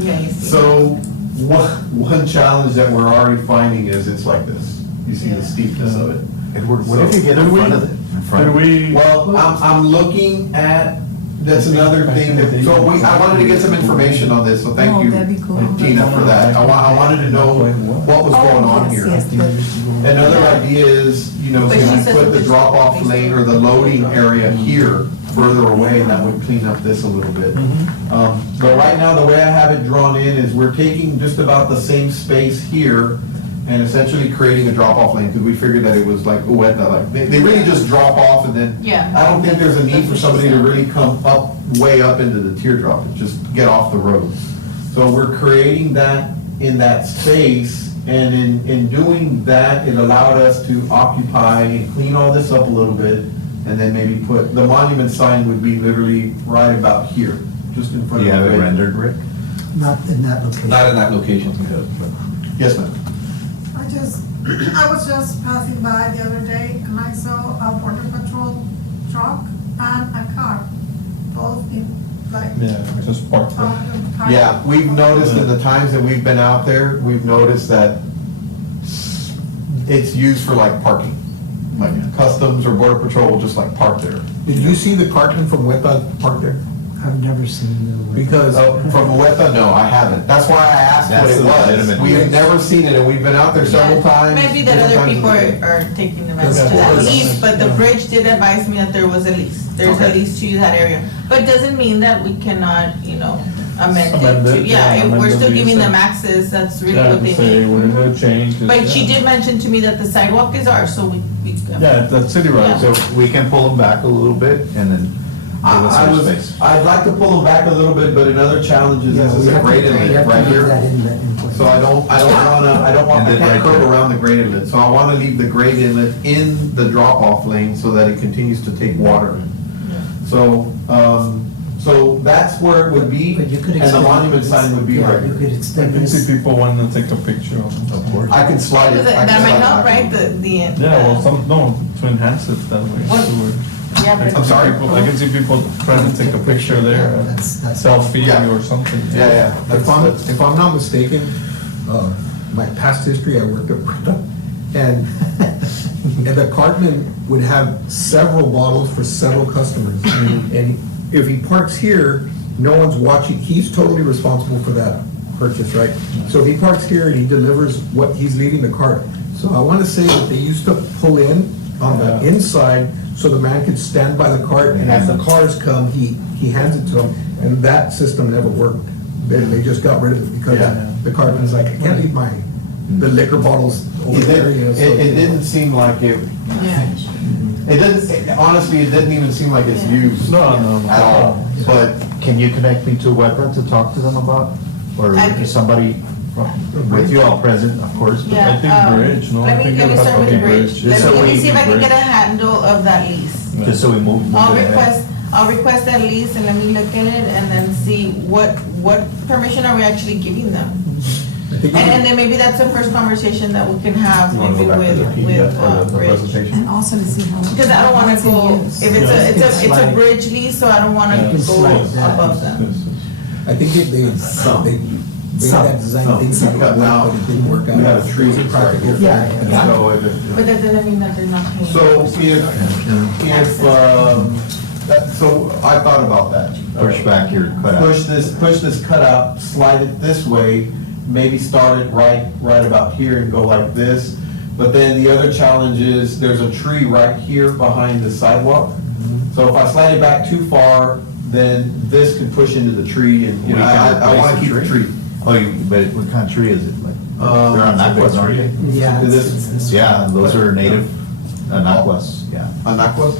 Yeah, you see. So, one challenge that we're already finding is it's like this. You see the steepness of it. Edward, what if you get in front of it? In front Did of it? we, Well, I'm looking at, that's another thing, so I wanted to get some information on this, so thank Oh, you, that'd be cool. Tina, for that. I wanted to know what was going on Oh, here. yes, yes, Another idea is, But she can you said put that the there's- drop-off lane or the loading area here, further away, and that would clean up this a little bit. But right now, the way I have it drawn in is we're taking just about the same space here, and essentially creating a drop-off lane, because we figured that it was like Ueta, like, they really just drop off and then. Yeah. I don't think there's a need for somebody to really come up, way up into the teardrop, and just get off the road. So we're creating that in that space, and in doing that, it allowed us to occupy and clean all this up a little bit, and then maybe put, the monument sign would be literally right about here, just in Do front of. you have the it red- rendered, Rick? Not in that location. Not in that location. Yes, ma'am. I was just passing by the other day and I saw a border patrol truck and a car, both in like. Yeah, just park there. Yeah, we've noticed in the times that we've been out there, we've noticed that it's used for like parking. Like customs or border patrol will just like park there. Did you see the cartman from Weta parked there? I've never seen the. Because From Ueta, no, I haven't. That's why I asked what That's it the was. legitimate We have use. never seen it, and we've been out there several times. Maybe that different other times people of the day. are taking advantage of Yeah. that lease, but the bridge did advise me that there was a lease. There's a Okay. lease to use that area. But it doesn't mean that we cannot, amend Amend it it, to, yeah, if amend we're the still lease giving them and- access, that's really Yeah, what they to say, need. we're gonna change. this, But she yeah. did mention to me that the sidewalk is ours, so we. Yeah, that's city right. Yeah. So we can pull them back a little bit and then give us some space. I'd like to pull them back a little bit, but another challenge is Yeah, this is we a have to- grade we inlet have to right leave that here. inlet in place. So I don't And I then can't right curve there. around the grade inlet. So I wanna leave the grade inlet in the drop-off lane so that it continues to take water in. So that's where it would be, But you could and the extend monument this- sign would be yeah, right You here. could I extend can see this. people wanting to take a picture of it. Of course. I can slide it. I can That might slide help, it. right, the. Yeah, well, to enhance it that way. What? afterward. Yeah, I but- can see sorry? people- I can see people trying to take a picture there, That's- selfie Yeah. or something. Yeah. if I'm not mistaken, my past history, I worked at Brita, and the cartman would have several bottles for several customers. And if he parks here, no one's watching, he's totally responsible for that purchase, right? So if he parks here and he delivers what he's leaving the cart. So I want to say that they used to pull in on the Yeah. inside so the man could stand by the cart, and as the cars come, he hands it to him, and that system never worked. They just got rid of it because Yeah. the cartman's like, I can't leave the liquor bottles over there, you know. so- It didn't seem like it, Yeah. honestly, it didn't even seem like it's used No. at all. But Can you connect me to Weta to talk to them about? Or I- is somebody with you all present, of course? but- Yeah. I think bridge, no? I Let me think it'll have start to with be bridge. bridge. Let So me we- see if I can bridge. get a handle of that lease. Just so we move it ahead. I'll request that lease and let me look at it and then see what permission are we actually giving them? I think And then maybe that's the first conversation that we can have you wanna maybe go back to the with PDF or the Bridge. presentation? And also to see how. Because I don't wanna what's in go, use. if it's a bridge lease, so I don't wanna Yeah. go Slide that. above them. I think they had that design things that would work, but it didn't work out. We had a tree. It wasn't practical. Yeah. So if- But that doesn't mean that they're not paying. So so I thought about that. Push back your cutout. Push this cutout, slide it this way, maybe start it right about here and go like this. But then the other challenge is there's a tree right here behind the sidewalk. So if I slide it back too far, then this could push into the tree and, We can I want to replace keep the the tree. tree. Oh, but what kind of tree is it? Like, they're on Naquas, aren't they? Yeah. This- Yeah, those are native, Naquas, yeah. Anacua?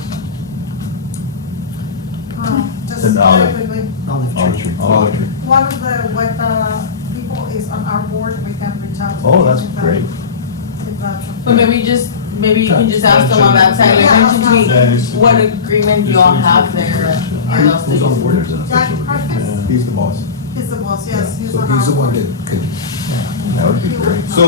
Just An very olive. quickly, Olive Olive tree. tree. Olive tree. one of the Weta people is on our board, we can reach out. to Oh, that's if that- great. if that's- But maybe you can just ask them on that side, like Yeah. mention to Yeah, me, it's- what agreement you all have there. I'd love to- Who's on board? Jack Carcass, He's the boss. he's the boss, yes, he's So on he's the our one board. that could, That would be great. So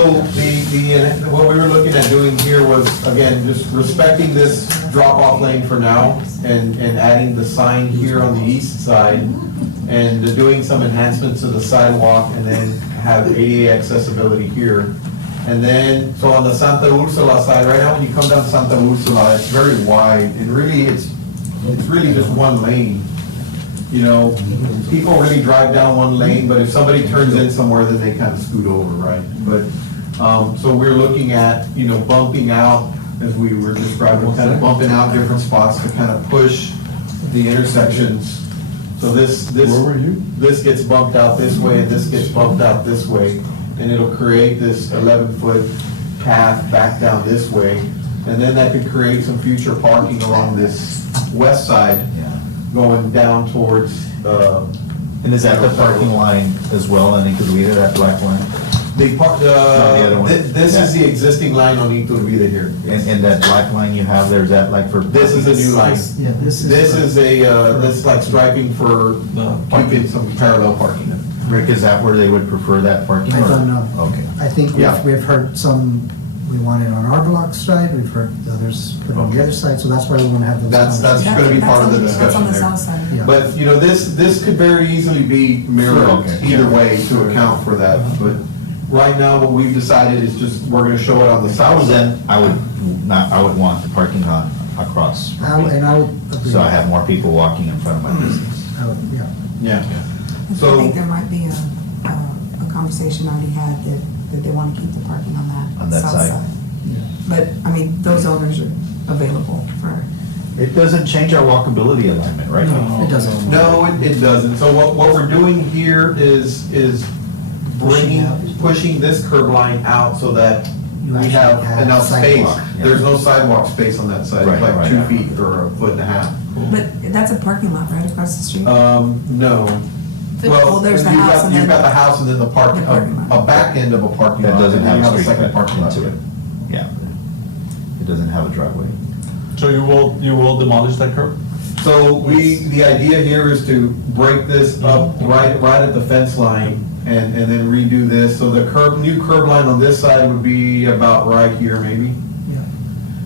what we were looking at doing here was, again, just respecting this drop-off lane for now and adding the sign here on the east side and doing some enhancements to the sidewalk and then have ADA accessibility here. And then, so on the Santa Ursula side, right now when you come down Santa Ursula, it's very wide and really it's really just one lane. You know, people really drive down one lane, but if somebody turns in somewhere, then they kind of scoot over, right? But, so we're looking at, bumping out, as we were describing, kind of bumping out different spots to kind of push the intersections. So this Where were you? This gets bumped out this way, and this gets bumped out this way. and it'll create this 11-foot path back down this way. And then that could create some future parking along this west side, Yeah. going down towards, And is that the parking line as well, and Iturbide, that black line? the part, the other one. this is the existing line on Iturbide here. And that black line you have there, is that like for? This is a new line. Yeah, this is. This is this is like striping for keeping some parallel parking. Rick, is that where they would prefer that parking? I or- don't know. Okay. I think Yeah. we've heard some, we want it on our block side, we've heard the others put it on the Okay. other side, so that's why we wanna have those. That's conversations. gonna be That's part of the on- discussion That's on the there. south side. Yeah. But, you know, this could very easily be mirrored Okay. either way to account for that. But right now, what we've decided is just, we're gonna show it on the If I was south in, end. I would want the parking lot across. And I would agree. So I have more people walking in front of my business. I would, yeah. Yeah. I So- think there might be a conversation already had that they want to keep the parking on On that that south side. side. But, I mean, those owners are available for, It doesn't change our walkability alignment, right? It doesn't. No, it doesn't. So what we're doing here is bringing, pushing this curb line out so that You we actually have have enough space. sidewalk, yeah. There's no sidewalk space on that side, Right, it's like right. 2 feet or 1.5 feet. but that's a parking lot right across the street? No. Oh, there's the house and You've then- got the house and then the parking, The parking lot. a back end of a parking lot. That doesn't and then have you a street second parking lot into it. Yeah. It doesn't have a driveway. So you will demolish that curb? So the idea here is to break this up right at the fence line and then redo this. So the new curb line on this side would be about right here maybe. Yeah.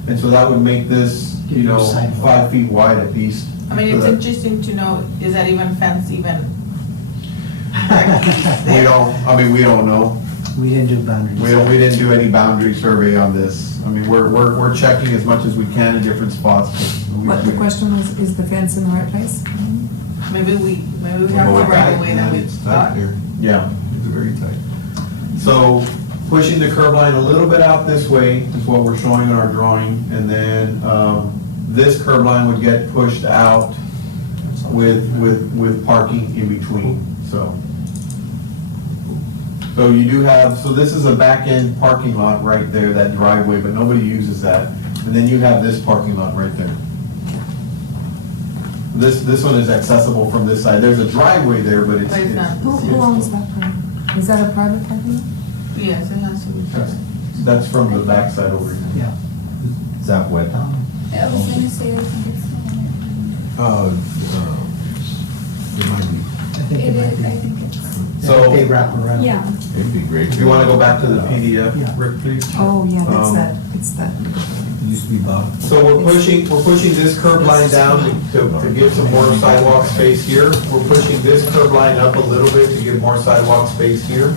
And so that would make this, Give you a sidewalk. 5 feet wide at least. I mean, it's So that- interesting to know, is that even fence even? We don't know. We didn't do boundaries. We didn't do any boundary survey on this. I mean, we're checking as much as we can in different spots. But the question was, is the fence in the right place? Maybe we have more right away than we thought. Yeah. It's very tight. So pushing the curb line a little bit out this way is what we're showing in our drawing. And then this curb line would get pushed out with parking in between, so. So you do have, so this is a back-end parking lot right there, that driveway, but nobody uses that. And then you have this parking lot right there. This one is accessible from this side. There's a driveway there, but it's. But it's not. Who owns that parking? Is that a private parking lot? Yes, it has to be. That's from the backside over here. Yeah. Is that wet? I was gonna say, I think it's. It might be. I think It it might is, I be. think it's. So- They wrap around. Yeah. It'd be great. If you want to go back to the PDF, Yeah. Rick, please. Oh, yeah, that's Um, that, it's that. It used to be Bob. So we're pushing this curb line down to give some more sidewalk space here. We're pushing this curb line up a little bit to give more sidewalk space here.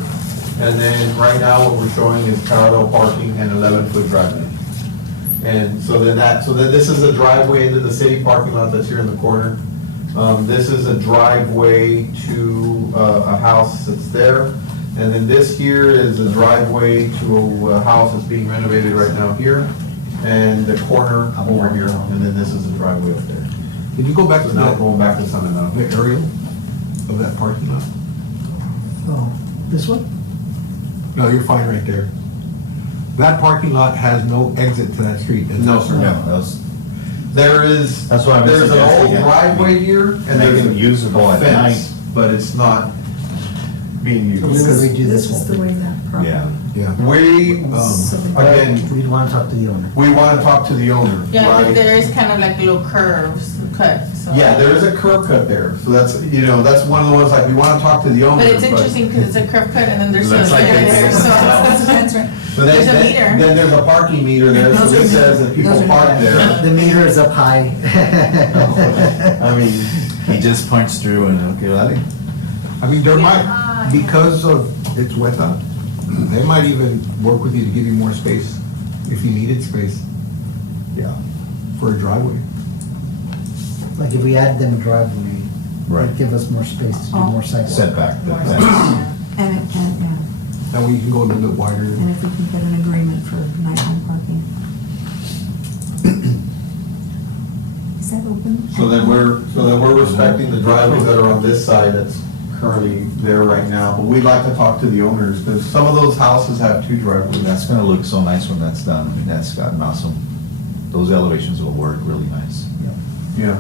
And then right now what we're showing is parallel parking and 11-foot driveway. And so then this is a driveway into the city parking lot that's here in the corner. This is a driveway to a house that's there. And then this here is a driveway to a house that's being renovated right now here. And the corner over here, and then this is the driveway up there. Can you go back So to now that, going back to Sun Mountain. the aerial of that parking lot? Oh, this one? No, you're fine right there. That parking lot has no exit to that street. does it? No, sir. No, that's, There is, That's what I've been there's an old suggesting, yeah. driveway here, and Make there's it a usable at fence, but it's not being So we used. would redo This this is the whole way thing. that property. yeah. Yeah. We, again, We'd want to talk to the owner. we want to talk to the owner, Yeah, but right? there is kind of like little curves cut, so. Yeah, there is a curb cut there, so that's, that's one of the ones, like, we want to talk to the owner. But it's interesting because it's a curve cut and then there's a Looks like meter it's- there, That's a so. fence, right? So then- There's a then- meter. Then there's a parking meter there, so Those it are- says that people those are- park there. The meter is up high. I mean, He just points through and, okay, that ain't. I mean, there might, because of it's wet out, they might even work with you to give you more space, if you needed space Yeah. for a driveway. Like if we add them a driveway, Right. it'd give us more space to do Oh. more sidewalk. Setback. More that's- And, yeah, That way you can go a little bit wider. and if we can get an agreement for nighttime parking. Is that open? so then we're respecting the driveways that are on this side that's currently there right now, but we'd like to talk to the owners, because some of those houses have 2 driveways. That's gonna look so nice when that's done. I mean, that's gotten awesome. Those elevations will work really nice. Yeah.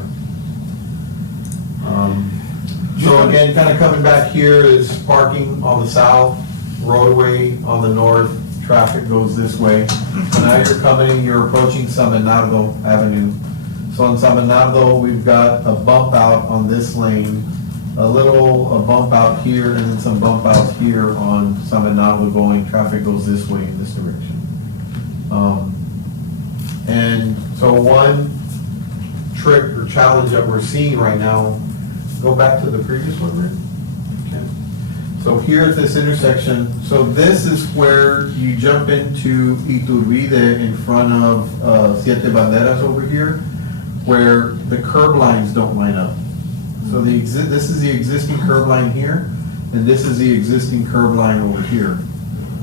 So again, kind of coming back here is parking on the south, roadway on the north, traffic goes this way. So now you're coming, you're approaching San Bernardo Avenue. So on San Bernardo, we've got a bump out on this lane, a bump out here, and then some bump outs here on San Bernardo going, traffic goes this way in this direction. And so one trick or challenge that we're seeing right now, go back to the previous one, Rick? Okay. So here at this intersection, so this is where you jump into Iturbide in front of Siete Banderas over here, where the curb lines don't line up. So this is the existing curb line here, and this is the existing curb line over here.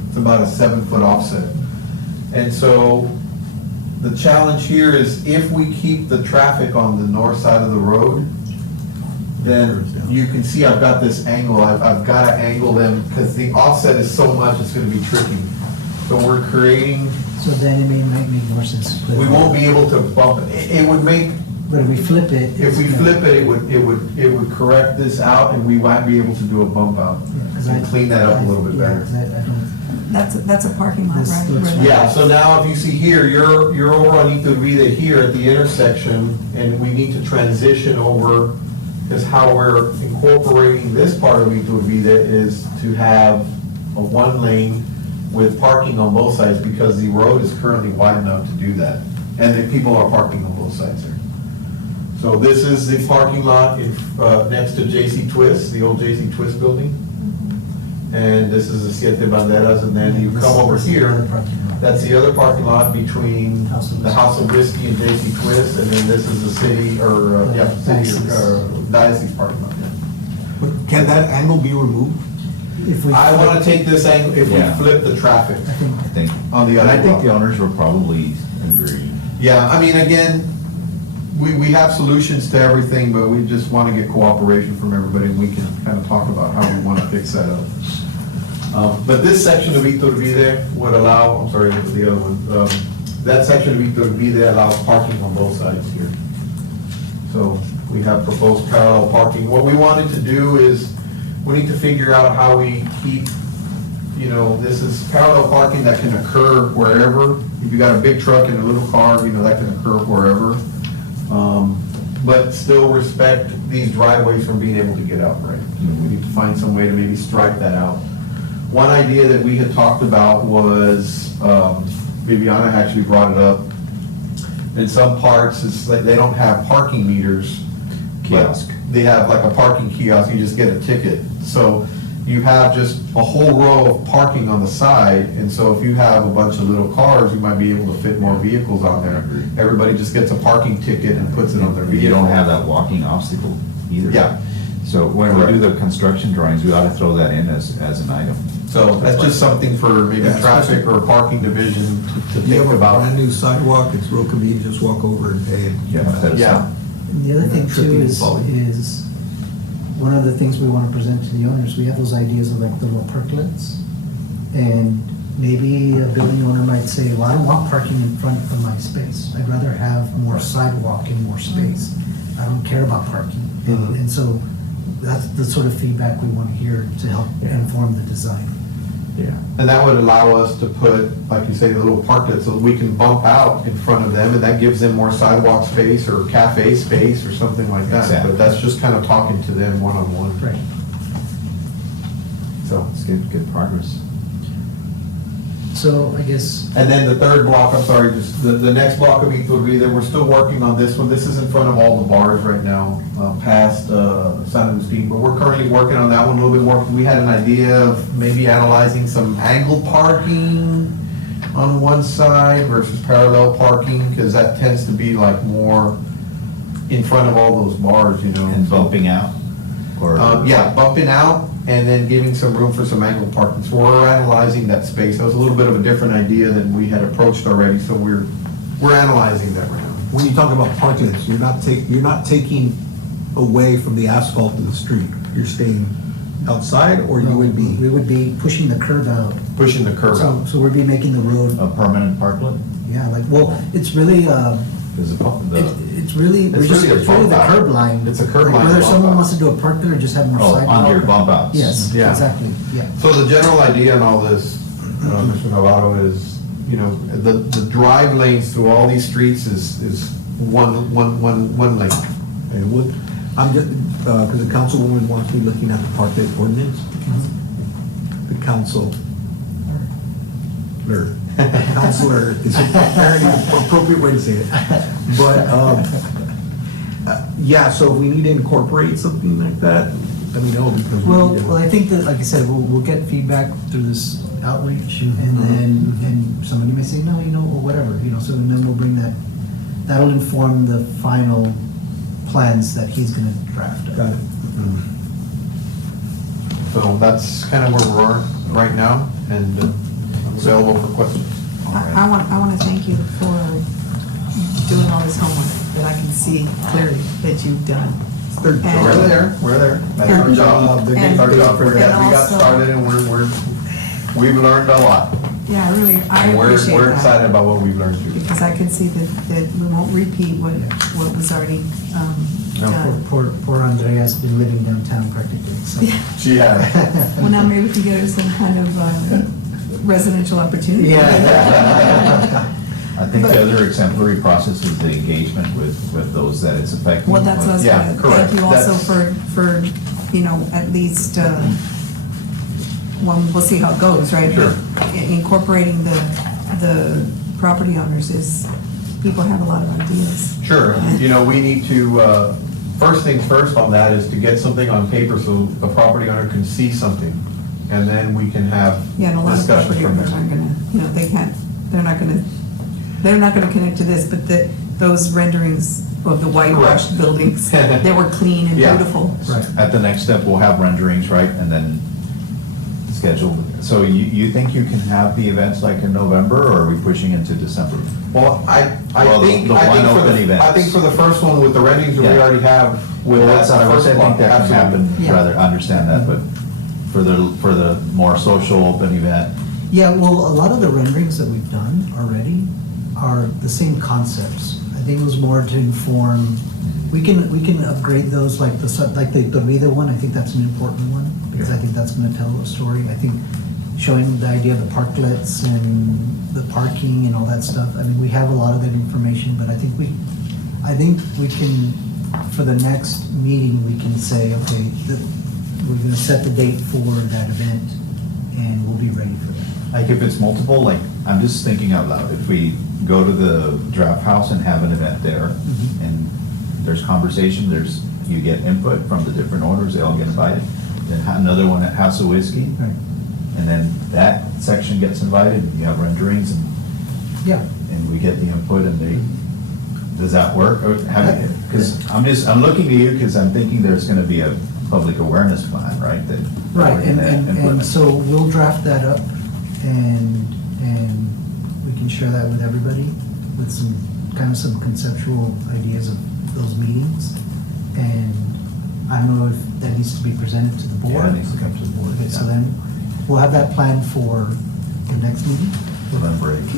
It's about a 7-foot offset. And so the challenge here is if we keep the traffic on the north side of the road, then you can see I've got this angle. I've got to angle them because the offset is so much, it's going to be tricky. So we're creating. So then it might make more sense to put. We won't be able to bump it. It would make. But if we flip it. If we flip it, it would correct this out, and we might be able to do a bump out and clean that up a little bit better. That's a parking lot, right? Yeah, so now if you see here, you're over on Iturbide here at the intersection, and we need to transition over, because how we're incorporating this part of Iturbide is to have a 1 lane with parking on both sides, because the road is currently wide enough to do that. And then people are parking on both sides there. So this is the parking lot next to JC Twist, the old JC Twist building. And this is the Siete Banderas, and then you come over here, that's the other parking lot between the House of Whiskey and JC Twist, and then this is the city, diocese parking lot. But can that angle be removed? I want to take this angle, if we flip the traffic. I think. On the other And I think block. the owners will probably agree. Yeah, I mean, again, we have solutions to everything, but we just want to get cooperation from everybody, and we can kind of talk about how we want to fix that up. But this section of Iturbide would allow, I'm sorry, the other one, that section of Iturbide allows parking on both sides here. So we have proposed parallel parking. What we wanted to do is, we need to figure out how we keep, this is parallel parking that can occur wherever. If you got a big truck and a little car, that can occur wherever. But still respect these driveways from being able to get out, right? We need to find some way to maybe strike that out. One idea that we had talked about was, Viviana actually brought it up, in some parts, it's like they don't have parking meters. Kiosk. They have like a parking kiosk, you just get a ticket. So you have just a whole row of parking on the side, and so if you have a bunch of little cars, you might be able to fit more vehicles on there. Everybody just gets a parking ticket and puts it on their vehicle. You don't have that walking obstacle either. Yeah. So when we do the construction drawings, we ought to throw that in as an item. So that's just something for maybe traffic or parking division to You think have a about. brand new sidewalk, it's real convenient, just walk over and pay it. Yeah. And the other thing too Tripping and is falling. one of the things we want to present to the owners, we have those ideas of like the little parklets. And maybe a building owner might say, well, I don't want parking in front of my space. I'd rather have more sidewalk and more space. I don't care about parking. And so that's the sort of feedback we want to hear to help inform the design. Yeah. And that would allow us to put, like you say, the little parklets, so we can bump out in front of them, and that gives them more sidewalk space or cafe space or something like that. Exactly. But that's just kind of talking to them one-on-one. Right. So. It's good progress. So I guess. And then the third block, I'm sorry, just the next block of Iturbide, we're still working on this one. This is in front of all the bars right now, past San Agustin, but we're currently working on that one a little bit more. We had an idea of maybe analyzing some angled parking on one side versus parallel parking, because that tends to be like more in front of all those bars, And bumping out? Or Yeah, bumping out and then giving some room for some angled parking. So we're analyzing that space. That was a little bit of a different idea than we had approached already, so we're analyzing that right now. When you talk about parklets, you're not taking away from the asphalt to the street. You're staying outside, or you would We be would be pushing the curb out. Pushing the curb out. So we'd be making the road, A permanent parklet? yeah, like, well, it's really, Is it it's really, It's we're just, really a it's really bump the out. curb line. It's a curb Like, line Whether bump someone out. wants to do a park there or just have more Oh, sidewalk. on your bump outs? Yes, Yeah. exactly, yeah. So the general idea in all this, Mr. Navarro, is, the drive lanes through all these streets is one lane. And what, I'm just, because the councilwoman wants me looking at the parklet ordinance. The counselor is apparently the appropriate way to say it. But, yeah, so if we need to incorporate something like that, let me know, because we Well, need to- well, I think that, like I said, we'll get feedback through this outreach, and then, and somebody may say, no, or whatever, so then we'll bring that, that'll inform the final plans that he's gonna draft. Got it. So that's kind of where we are right now, and I'm available for questions. I want to thank you for doing all this homework that I can see clearly that you've done. Third And- We're there. That's our job. They're And- That's our job. We and got also- started, and we've learned a lot. Yeah, really, I And appreciate we're that. excited about what we've learned too. Because I can see that we won't repeat what was already done. Poor Andrea's been living downtown practically, so. Yeah. She has. Well, now maybe we can get her some kind of residential opportunity. Yeah. I think But- the other exemplary process is the engagement with those that it's affecting. Well, that's what I was Yeah, gonna, correct. thank you also That's- for, at least, well, we'll see how it goes, right? Sure. Incorporating the property owners is, people have a lot of ideas. Sure, we need to, first things first on that is to get something on paper so the property owner can see something. And then we can have Yeah, and a lot of discussions property from owners there. aren't gonna, they're not gonna connect to this, but those renderings of the whitewashed Correct. buildings, they were clean and Yeah. beautiful. Right. At the next step, we'll have renderings, right, and then schedule. So you think you can have the events like in November, or are we pushing into December? Well, I Well, think, the I one think for open the, event. I think for the first one with the renderings that we Yeah. already have. with Well, that that's, I first think block, that can absolutely. happen, Yeah. rather, I understand that, but for the more social open event, Yeah, well, a lot of the renderings that we've done already are the same concepts. I think it was more to inform, we can upgrade those, like the Dormida one, I think that's an important one, because I think that's gonna tell a story. I think showing the idea of the parklets and the parking and all that stuff, I mean, we have a lot of that information, but I think we can, for the next meeting, we can say, okay, we're gonna set the date for that event, and we'll be ready for that. like if it's multiple, like, I'm just thinking out loud, if we go to the draft house and have an event there, Mhm. and there's conversation, you get input from the different owners, they all get invited, then another one at House of Whiskey, Right. and then that section gets invited, and you have renderings, Yeah. and we get the input, and does that work? Because I'm looking to you, because I'm thinking there's gonna be a public awareness plan, right? that Right, we're and, gonna and implement. so we'll draft that up, and we can share that with everybody, with some conceptual ideas of those meetings. And I don't know if that needs to be presented to the board. Yeah, it needs to come to the board, Okay, so yeah. then, we'll have that planned for the next meeting. November 8th.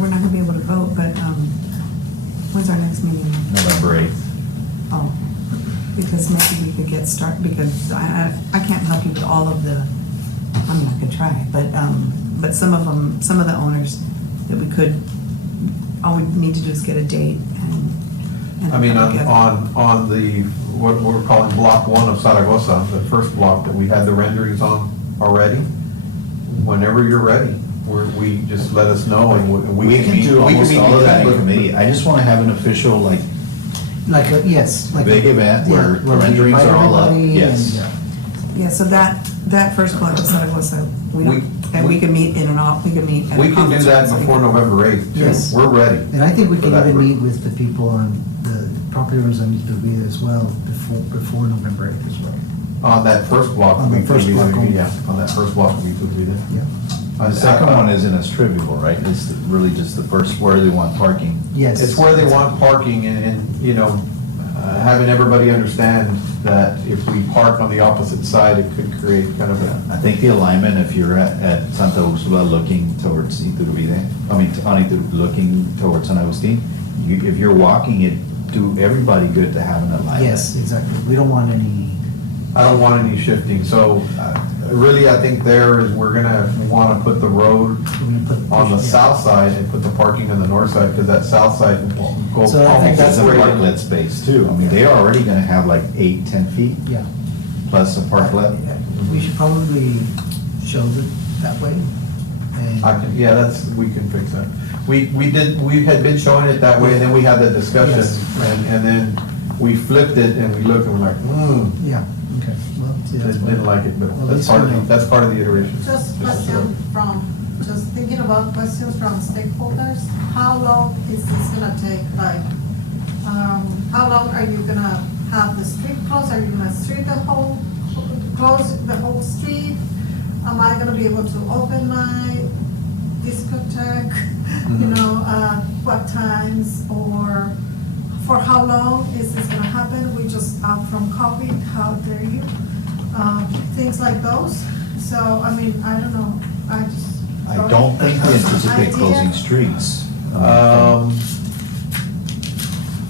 We're not gonna be able to vote, but, when's our next meeting? November 8th. Oh, because maybe we could get started, because I can't help you with all of the, I mean, I could try, but some of the owners that we could, all we need to do is get a date and. I mean, put together. on the, what we're calling block one of Zaragoza, the first block that we had the renderings on already, whenever you're ready, we just let us know, and We can meet- do we almost meet all of that in with- committee. I just want to have an official, like, Yes. like big event where yeah, the renderings we invite are all up. everybody Yes. and, Yeah, so that first block of Zaragoza, we We- don't, and we can meet in an off, we can meet at a We can do conference that room, so we before can- November 8th. too. Yes. We're ready. And I think we for can that even group. meet with the people on the property owners on Dormida as well, before November 8th as well. On that first block. On the we first could be block there, only. Yeah, on that first block, we could be there. Yeah. The second one isn't as trivial, right? It's really just the first where they want parking. Yes. It's where they want parking, and having everybody understand that if we park on the opposite side, it could create kind of a. I think the alignment, if you're at Santa Ursula looking towards Iturbide, looking towards San Agustin, if you're walking, it do everybody good to have an alignment. Yes, exactly. We don't want any, I don't want any shifting, so really, I think there is, we're gonna wanna put the road we're gonna put. on the yeah. south side and put the parking on the north side, because that south side will go. So I think That's a where you- parklet space too. I mean, they're already gonna have like 8, 10 feet Yeah. plus a parklet. Yeah. We should probably show it that way. And Yeah, we can fix that. We had been showing it that way, and then we had that discussion, Yes. and then we flipped it, and we looked, and we're like, Yeah, okay. Well, see, that's didn't why- like it, but Well, that's at part least we of, know. that's part of the iteration. Just question from, just thinking about questions from stakeholders, how long is this gonna take? Like, how long are you gonna have the street closed? Are you gonna close the whole street? Am I gonna be able to open my discotheque, you know, what times, or for how long is this gonna happen? We just out from COVID, how dare you? Things like those. So, I mean, I don't know, I don't think we anticipate closing streets.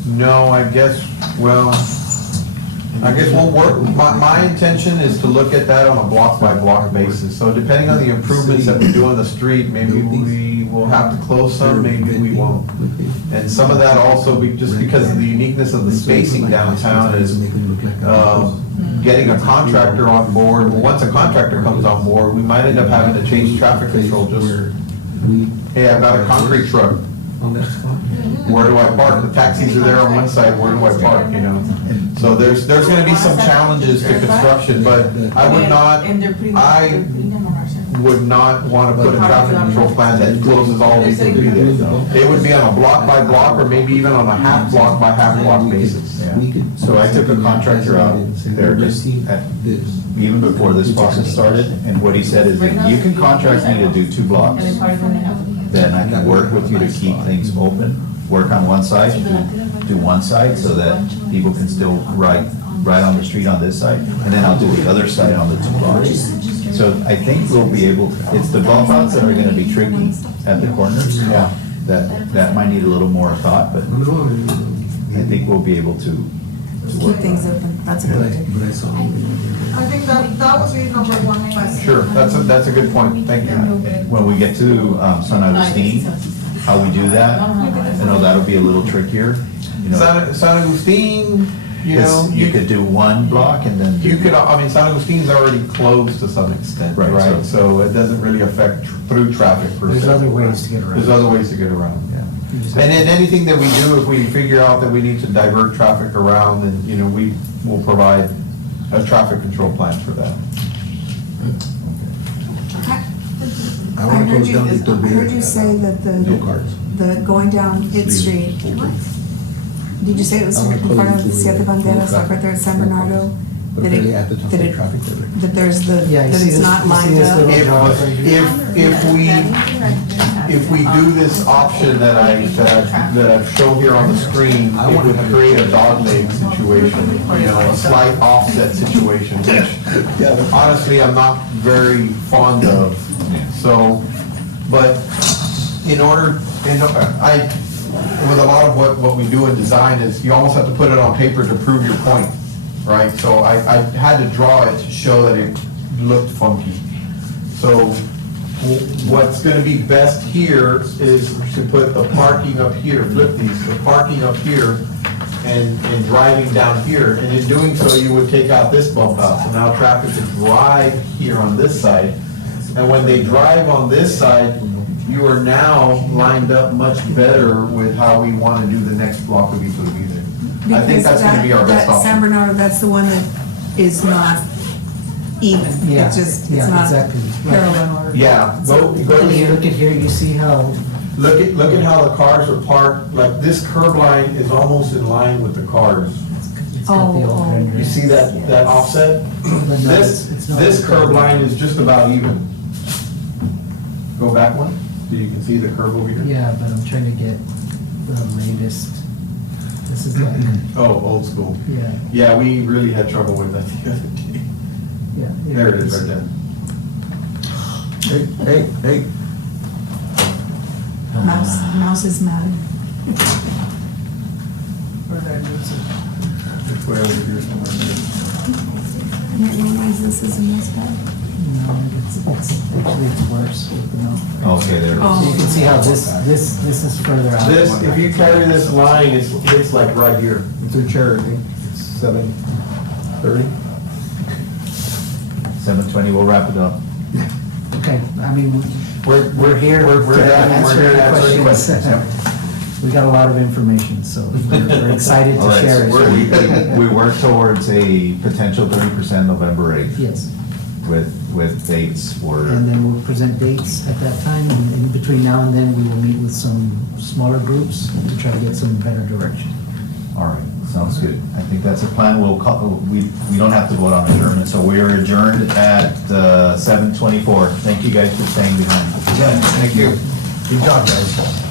No, I guess we'll work, my intention is to look at that on a block-by-block basis. So depending on the improvements that we do on the street, maybe we will have to close some, maybe we won't. And some of that also, just because of the uniqueness of the spacing downtown is, getting a contractor on board. Well, once a contractor comes on board, we might end up having to change traffic control, just, hey, I've got a concrete truck. On that spot? Where do I park? The taxis are there on one side, where do I park, you know? So there's gonna be some challenges to construction, but I would not, And they're putting, I they're putting them on our side. would not wanna put a traffic control plan that closes all these things. It would be on a block by block, or maybe even on a half block by half block basis. Yeah. We could- So I took a contractor out there just even before this process started, and what he said is, if you can contract me to do 2 blocks, And it's probably gonna have. then I can work with you to keep things open, work on one side, do one side so that people can still ride on the street on this side, and then I'll do the other side on the 2 blocks. So I think we'll be able, it's the bump outs that are gonna be tricky at the corners. Yeah. That might need a little more thought, but I think we'll be able to Keep work things on it. open, that's a good idea. But I saw. I think that would be number one question. Sure, that's a good point, thank you. When we get to San Agustin, how we do that, I know that'll be a little trickier, you know. San Agustin, you know. 'Cause you could do 1 block and then. You could, I mean, San Agustin's already closed to some extent, Right, right? So it doesn't really affect through traffic per se. There's other ways to get around. There's other ways to get around, yeah. You just And have then anything that we do, if we figure out that we need to divert traffic around, then, you know, we will provide a traffic control plan for that. I I want to heard close you, down I Iturbide. heard you say that No cars. the going down It Street, did you say it was I wanna in front close of to Siete no Banderas, like traffic. right there at San Bernardo? But That it- really at the top that of it- traffic there. That there's the, Yeah, you that see it's this- not you see lined this up? little drive right here? If we do this option that I've shown here on the screen, it would create a dog leg situation, you know, a slight offset situation, which honestly, I'm not very fond of. So, but with a lot of what we do in design is you almost have to put it on paper to prove your point, right? So I had to draw it to show that it looked funky. So what's gonna be best here is to put the parking up here, flip these, the parking up here and driving down here. And in doing so, you would take out this bump out. So now traffic would drive here on this side. And when they drive on this side, you are now lined up much better with how we wanna do the next block of Iturbide. I think that's gonna be our best That San option. Bernardo, that's the one that is not even. Yeah, It's just, it's yeah, not exactly. Right. parallel or. Yeah, go When you here. look at here, you see how, Look at how the cars are parked, like this curb line is almost in line with the cars. it's got the old rendering. You see that offset? But no, it's not This like curb that. line is just about even. Go back one, so you can see the curve over here. Yeah, but I'm trying to get the latest. This This is like, Oh, old school. yeah, Yeah, we really had trouble with that the other day. yeah. There it is, right there. Hey. Mouse is mad. Where did I lose it? It's way over here somewhere. You didn't realize this is a mouse pad? No, it's actually it's worse with the milk. Okay, there it Oh. So you can see how this is further out. This, if you carry this line, it's like right here. It's a chair, I think. It's 7:30. 7:20, we'll wrap it up. Okay, I mean, We're here We're to done, answer we're here to your answer any questions. questions. we got a lot of information, so we're excited All to right, share so it. we work towards a potential 30% November 8th Yes, with dates for, and then we'll present dates at that time, and in between now and then, we will meet with some smaller groups to try to get some better direction. all right, sounds good. I think that's a plan. We'll call, we don't have to vote on adjournment, so we are adjourned at 7:24. Thank you guys for staying behind. Yeah, thank you. Good job, guys.